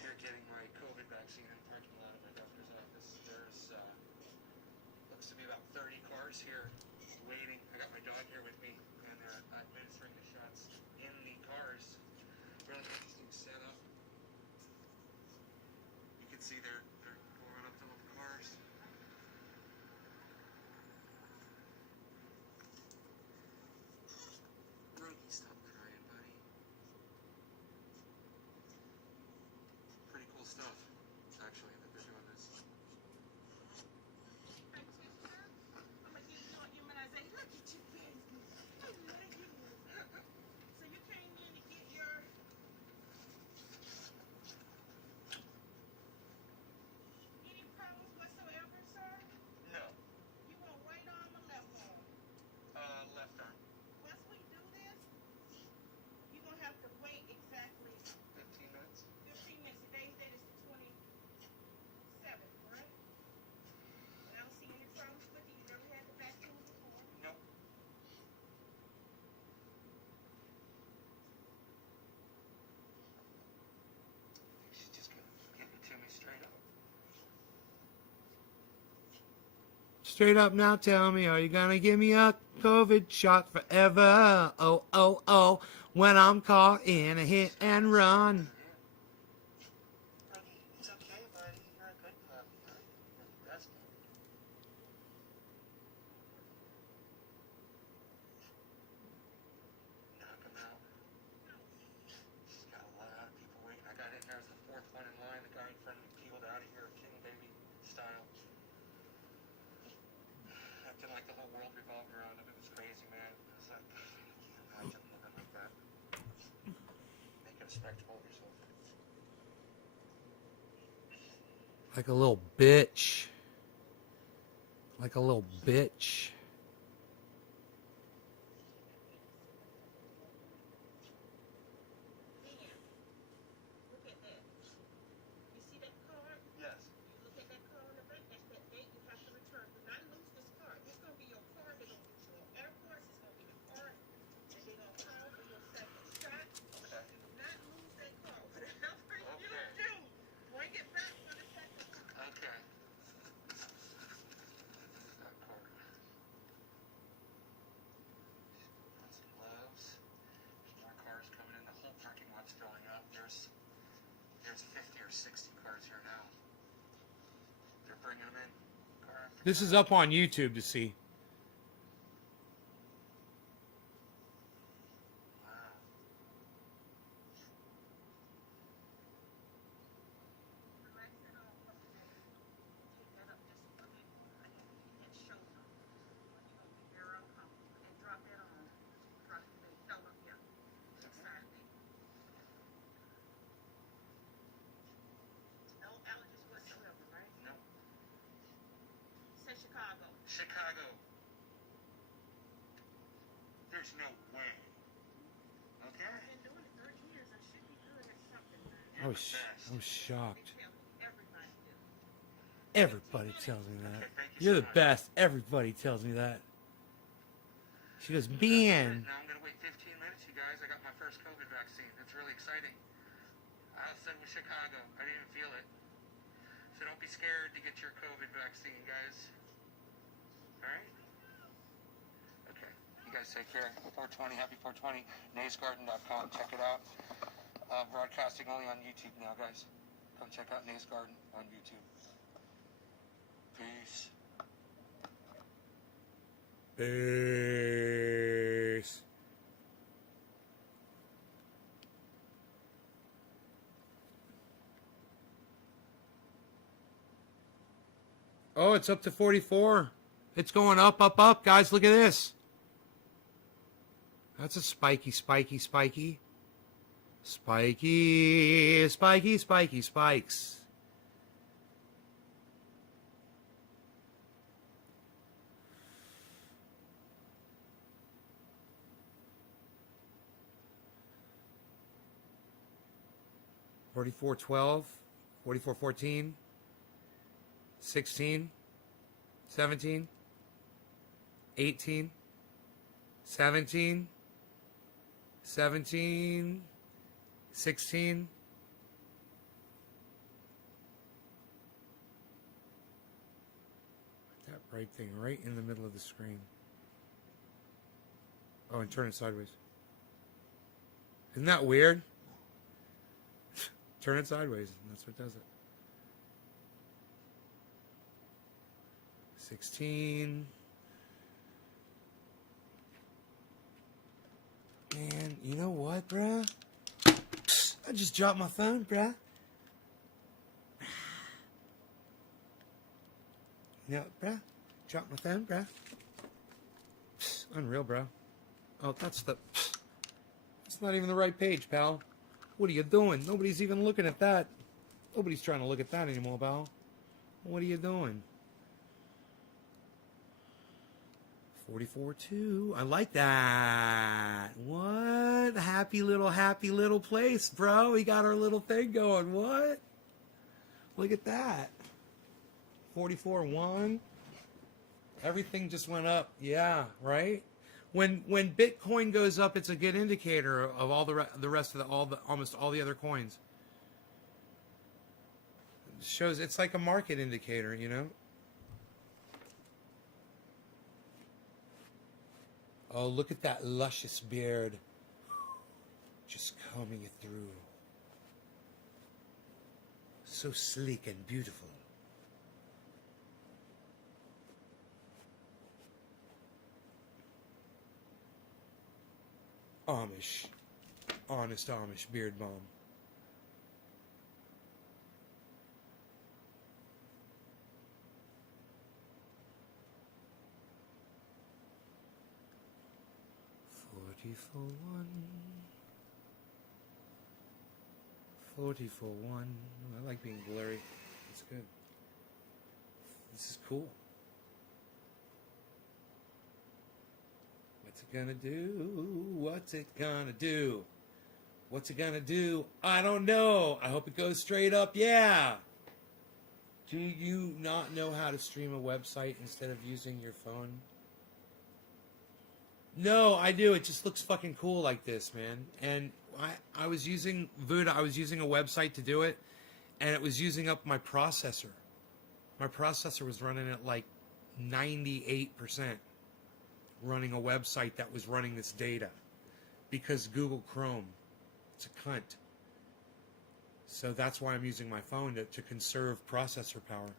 Here getting my COVID vaccine in the parking lot of my doctor's office. There's looks to be about 30 cars here waiting. I got my dog here with me, and administering the shots in the cars. Really interesting setup. You can see they're going up to the cars. Brookie, stop crying, buddy. Straight up now, tell me, are you gonna give me a COVID shot forever? Oh, oh, oh, when I'm caught in a hit and run. It's okay, buddy. You're a good puppy. You're the best puppy. Knock him out. She's got a lot of people waiting. I got in there as the fourth one in line. The guy in front of me peeled out of here, king baby style. Acting like the whole world revolved around him. It was crazy, man. I was like, I can't imagine living like that. Making a spectacle of yourself. Like a little bitch. Like a little bitch. Look at that. You see that card? Yes. You look at that card on the back, that's that date you have to return. Do not lose this card. This is going to be your card. They're going to get you on airports. It's going to be the card. And they're going to call for your second shot. Okay. Do not lose that card. Whatever you Okay. do, bring it back for the second shot. Okay. That card. Got some gloves. There's more cars coming in. The whole parking lot's filling up. There's 50 or 60 cars here now. They're bringing them in. Car after This car. is up on YouTube to see. Wow. Relax it off. Take that up just a bit and shoulder. You're going to be very uncomfortable. And drop that on. Drop the leg. No, look here. Inside me. No allergies whatsoever, right? No. Say Chicago. Chicago. There's no way. Okay. I've been doing it 30 years. I should be good at something, man. I was shocked. They tell me everybody do. Everybody tells me that. Okay, thank you You're so the much. best. Everybody tells me that. She goes, man. Now I'm going to wait 15 minutes, you guys. I got my first COVID vaccine. It's really exciting. I said with Chicago. I didn't even feel it. So don't be scared to get your COVID vaccine, guys. All right? Okay. You guys take care. 420, happy 420. NaysGarden.com. Check it out. Broadcasting only on YouTube now, guys. Come check out Nays Garden on YouTube. Peace. Peace. Oh, it's up to 44. It's going up, up, up. Guys, look at this. That's a spiky, spiky, spiky. Spiky, spiky, spiky, spikes. $44.12, $44.14, 16, 17, 18, 17, 17, 16. Put that bright thing right in the middle of the screen. Oh, and turn it sideways. Isn't that weird? Turn it sideways, and that's what does it. 16. Man, you know what, bruh? Psst, I just dropped my phone, bruh. You know, bruh? Dropped my phone, bruh. Psst, unreal, bro. Oh, that's the... Psst. It's not even the right page, pal. What are you doing? Nobody's even looking at that. Nobody's trying to look at that anymore, pal. What are you doing? 44.2. I like that. What? Happy little place, bro. We got our little thing going. What? Look at that. 44.1. Everything just went up. Yeah, right? When Bitcoin goes up, it's a good indicator of all the rest of almost all the other coins. It shows it's like a market indicator, you know. Oh, look at that luscious beard. Just combing it through. So sleek and beautiful. Amish. Honest Amish beard balm. For one. 40 for one. I like being blurry. It's good. This is cool. What's it gonna do? What's it gonna do? What's it gonna do? I don't know. I hope it goes straight up. Yeah. Do you not know how to stream a website instead of using your phone? No, I do. It just looks fucking cool like this, man. And I was using Voodoo. I was using a website to do it, and it was using up my processor. My processor was running at like 98%, running a website that was running this data, because Google Chrome, it's a cunt. So that's why I'm using my phone to conserve processor power.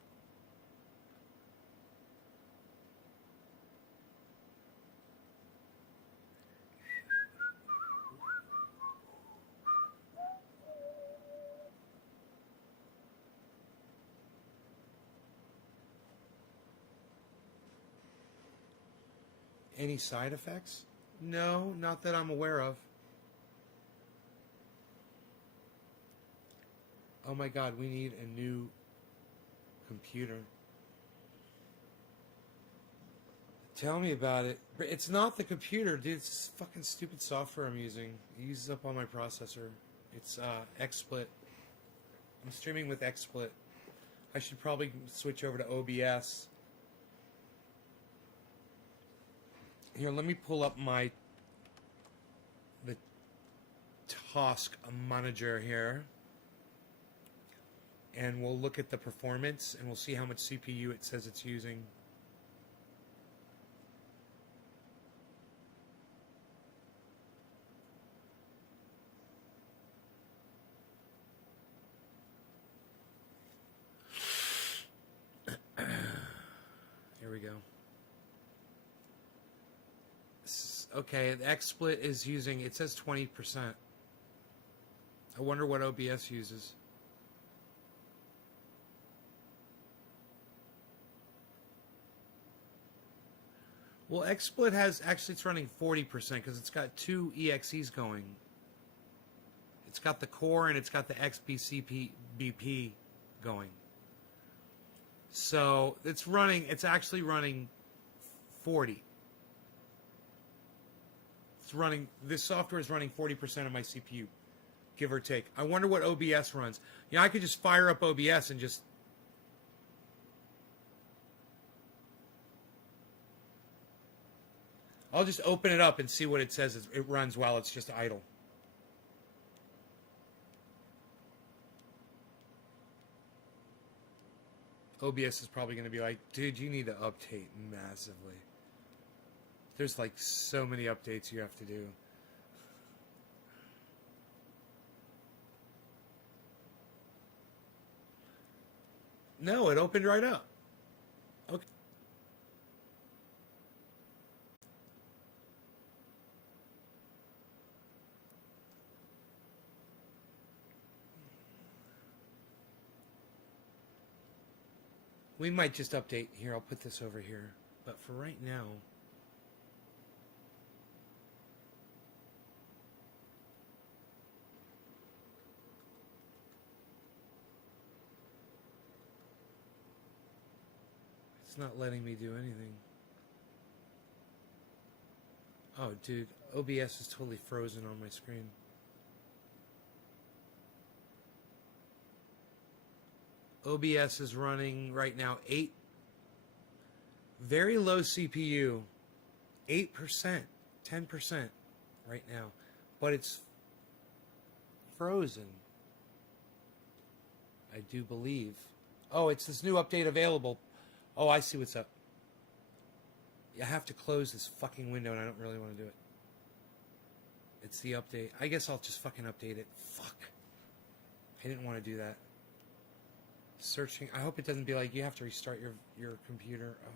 Any side effects? No, not that I'm aware of. Oh my god, we need a new computer. Tell me about it. It's not the computer, dude. It's fucking stupid software I'm using. It uses up all my processor. It's XSplit. I'm streaming with XSplit. I should probably switch over to OBS. Here, let me pull up the task manager here, and we'll look at the performance, and we'll see how much CPU it says it's using. Here we go. Okay, the XSplit is using, it says 20%. I wonder what OBS uses. Well, XSplit has, actually it's running 40% because it's got two EXEs going. It's got the core and it's got the XBCP going. So it's actually running 40. This software is running 40% of my CPU, give or take. I wonder what OBS runs. I could just fire up OBS and just... I'll just open it up and see what it says it runs while it's just idle. OBS is probably going to be like, dude, you need to update massively. There's like so many updates you have to do. No, it opened right up. Okay. We might just update here. I'll put this over here. But for right now... It's not letting me do anything. Oh, dude. OBS is totally frozen on my screen. OBS is running right now 8. Very low CPU. 8%. 10% right now. But it's frozen. I do believe. Oh, it's this new update available. Oh, I see what's up. I have to close this fucking window and I don't really want to do it. It's the update. I guess I'll just fucking update it. Fuck. I didn't want to do that. Searching. I hope it doesn't be like you have to restart your computer. Oh,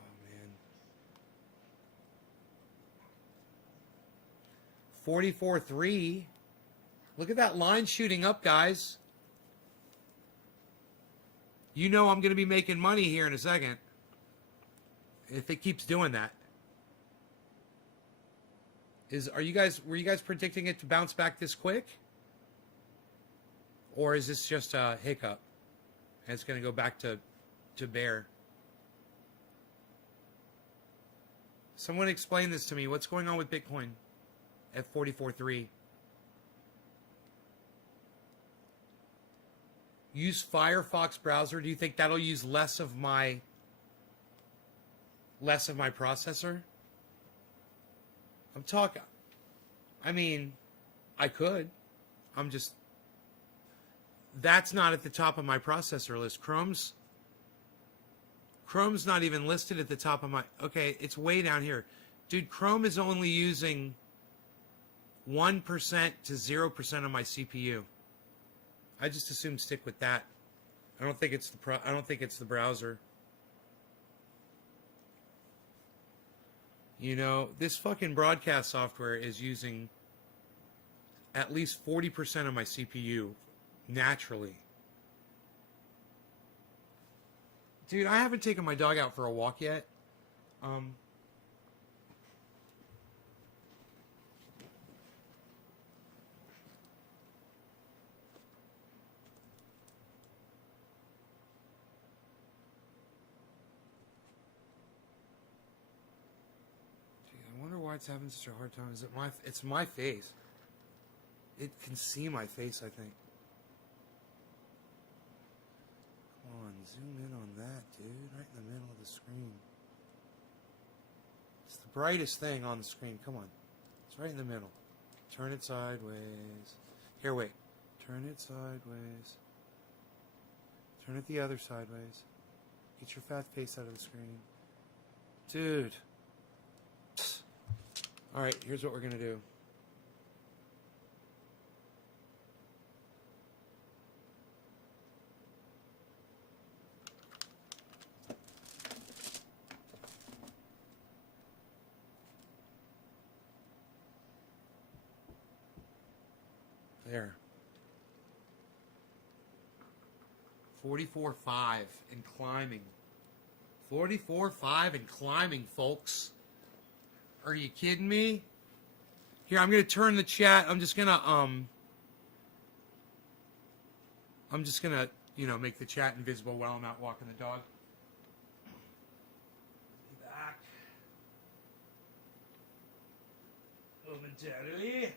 man. 44.3. Look at that line shooting up, guys. You know I'm going to be making money here in a second. If it keeps doing that. Were you guys predicting it to bounce back this quick? Or is this just a hiccup? And it's going to go back to bear. Someone explain this to me. What's going on with Bitcoin at 44.3? Use Firefox browser. Do you think that'll use less of my processor? I'm talking. I mean, I could. That's not at the top of my processor list. Chrome's not even listed at the top of my... Okay, it's way down here. Dude, Chrome is only using 1% to 0% of my CPU. I just assume stick with that. I don't think it's the browser. You know, this fucking broadcast software is using at least 40% of my CPU naturally. Dude, I haven't taken my dog out for a walk yet. I wonder why it's having such a hard time. It's my face. It can see my face, I think. Come on, zoom in on that, dude. Right in the middle of the screen. It's the brightest thing on the screen. Come on. It's right in the middle. Turn it sideways. Here, wait. Turn it sideways. Turn it the other sideways. Get your fat face out of the screen. Dude. Alright, here's what we're going to do. There. 44.5 and climbing. 44.5 and climbing, folks. Are you kidding me? Here, I'm going to turn the chat. I'm just going to, make the chat invisible while I'm out walking the dog. Back. Momentarily.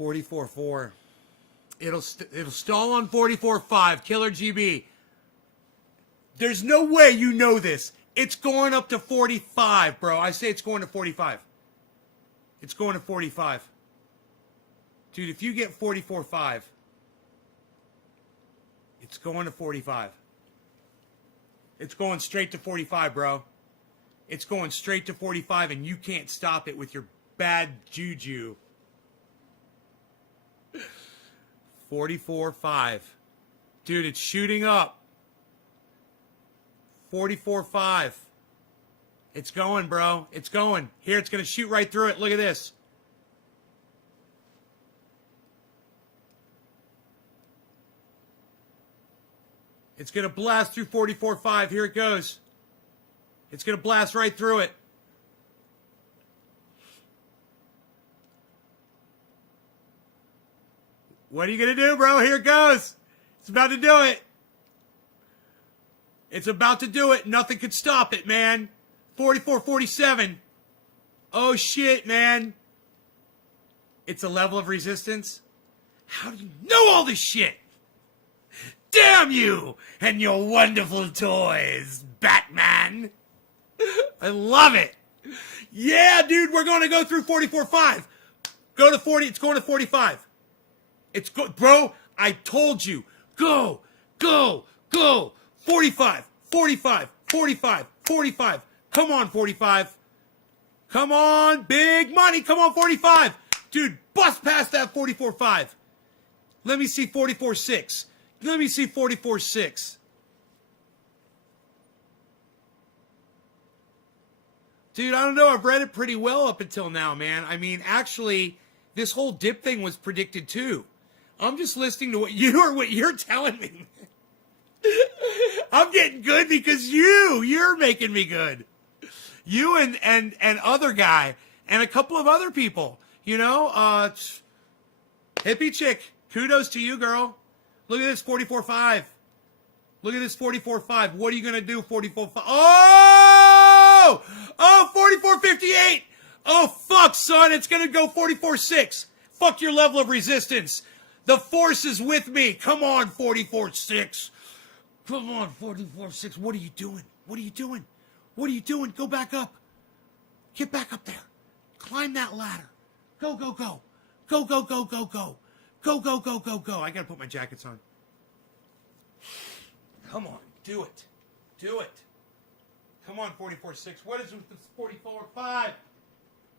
$44.4. It'll stall on 44.5. Killer GB. There's no way you know this. It's going up to 45, bro. I say it's going to 45. It's going to 45. Dude, if you get 44.5, it's going to 45. It's going straight to 45, bro. It's going straight to 45, and you can't stop it with your bad juju. 44.5. Dude, it's shooting up. 44.5. It's going, bro. It's going. Here, it's going to shoot right through it. Look at this. It's going to blast through 44.5. Here it goes. It's going to blast right through it. What are you going to do, bro? Here it goes. It's about to do it. It's about to do it. Nothing could stop it, man. 44.47. Oh, shit, man. It's a level of resistance. How do you know all this shit? Damn you and your wonderful toys, Batman. I love it. Yeah, dude, we're going to go through 44.5. Go to 40. It's going to 45. Bro, I told you. Go, go, go. 45, 45, 45, 45. Come on, 45. Come on, big money. Come on, 45. Dude, bust past that 44.5. Let me see 44.6. Let me see 44.6. Dude, I don't know. I've read it pretty well up until now, man. I mean, actually, this whole dip thing was predicted too. I'm just listening to what you're telling me. I'm getting good because you're making me good. You and other guy and a couple of other people, you know, hippie chick. Kudos to you, girl. Look at this 44.5. Look at this 44.5. What are you going to do? 44.5. Oh! Oh, 44.58. Oh, fuck, son. It's going to go 44.6. Fuck your level of resistance. The force is with me. Come on, 44.6. Come on, 44.6. What are you doing? What are you doing? What are you doing? Go back up. Get back up there. Climb that ladder. Go, go, go. Go, go, go, go, go. Go, go, go, go, go. I got to put my jackets on. Come on. Do it. Do it. Come on, 44.6. What is with this 44.5?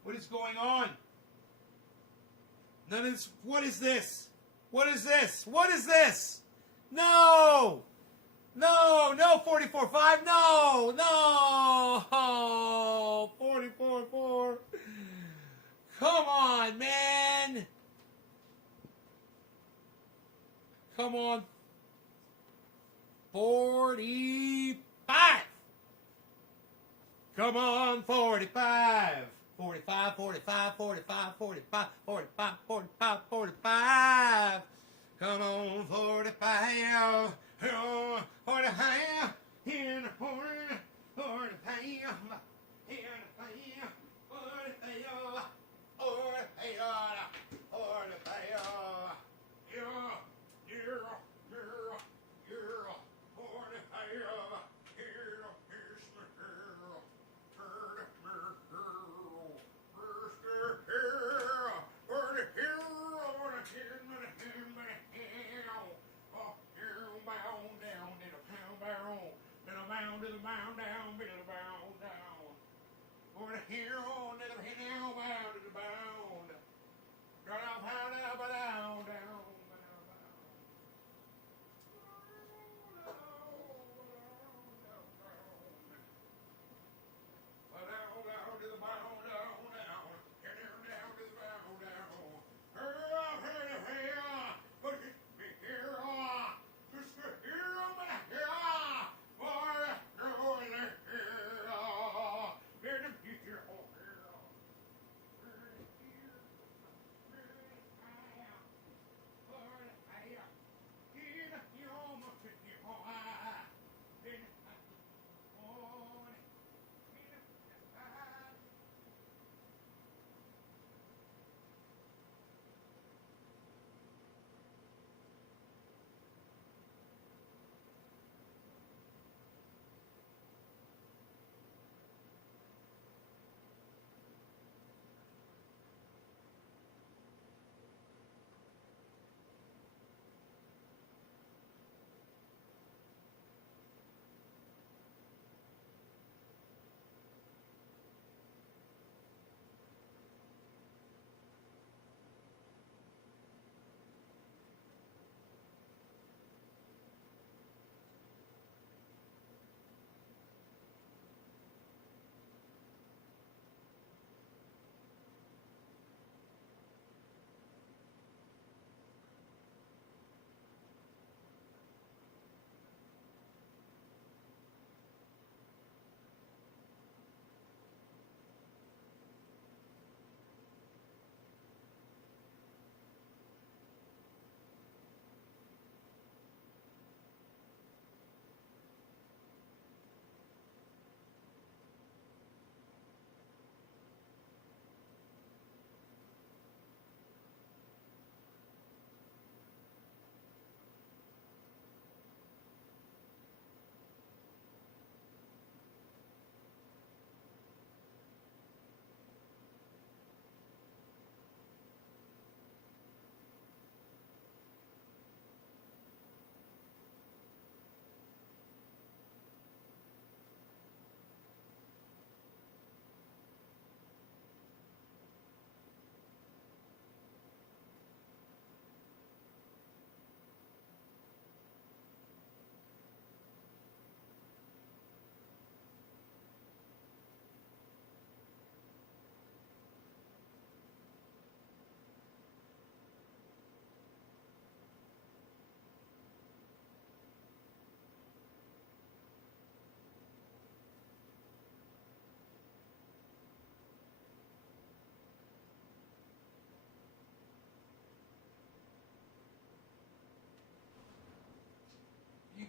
What is going on? None of this. What is this? What is this? What is this? No! No, no, 44.5. No, no. 44.4. Come on, man. Come on. 45. Come on, 45. 45, 45, 45, 45, 45, 45, 45. Come on, 45. 45. In 45. 45.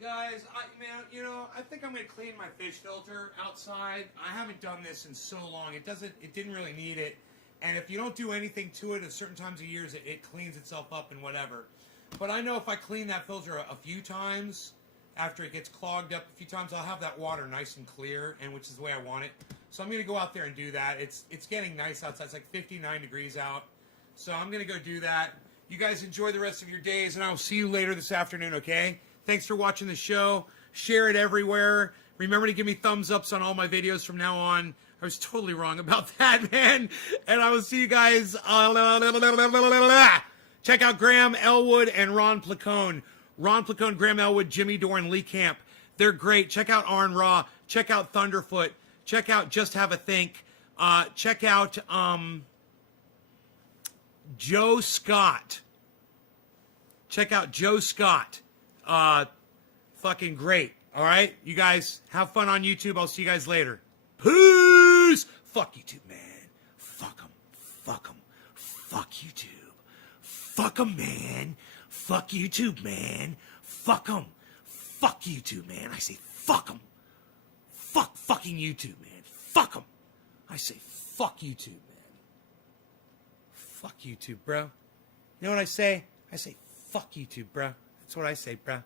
guys, I think I'm gonna clean my fish filter outside. I haven't done this in so long. It didn't really need it. And if you don't do anything to it at certain times of years, it cleans itself up and whatever. But I know if I clean that filter a few times, after it gets clogged up a few times, I'll have that water nice and clear, and which is the way I want it. So I'm gonna go out there and do that. It's getting nice outside. It's like 59 degrees out. So I'm gonna go do that. You guys enjoy the rest of your days, and I'll see you later this afternoon, okay? Thanks for watching the show. Share it everywhere. Remember to give me thumbs ups on all my videos from now on. I was totally wrong about that, man. And I will see you guys. Check out Graham Elwood and Ron Placone. Ron Placone, Graham Elwood, Jimmy Dorn, Lee Camp. They're great. Check out Arn Raw. Check out Thunderfoot. Check out Just Have a Think. Check out Joe Scott. Check out Joe Scott. Fucking great. All right? You guys have fun on YouTube. I'll see you guys later. Peace! Fuck YouTube, man. Fuck them. Fuck them. Fuck YouTube. Fuck them, man. Fuck YouTube, man. Fuck them. Fuck YouTube, man. I say fuck them. Fuck fucking YouTube, man. Fuck them. I say fuck YouTube, man. Fuck YouTube, bro. You know what I say? I say fuck YouTube, bro. That's what I say, bro.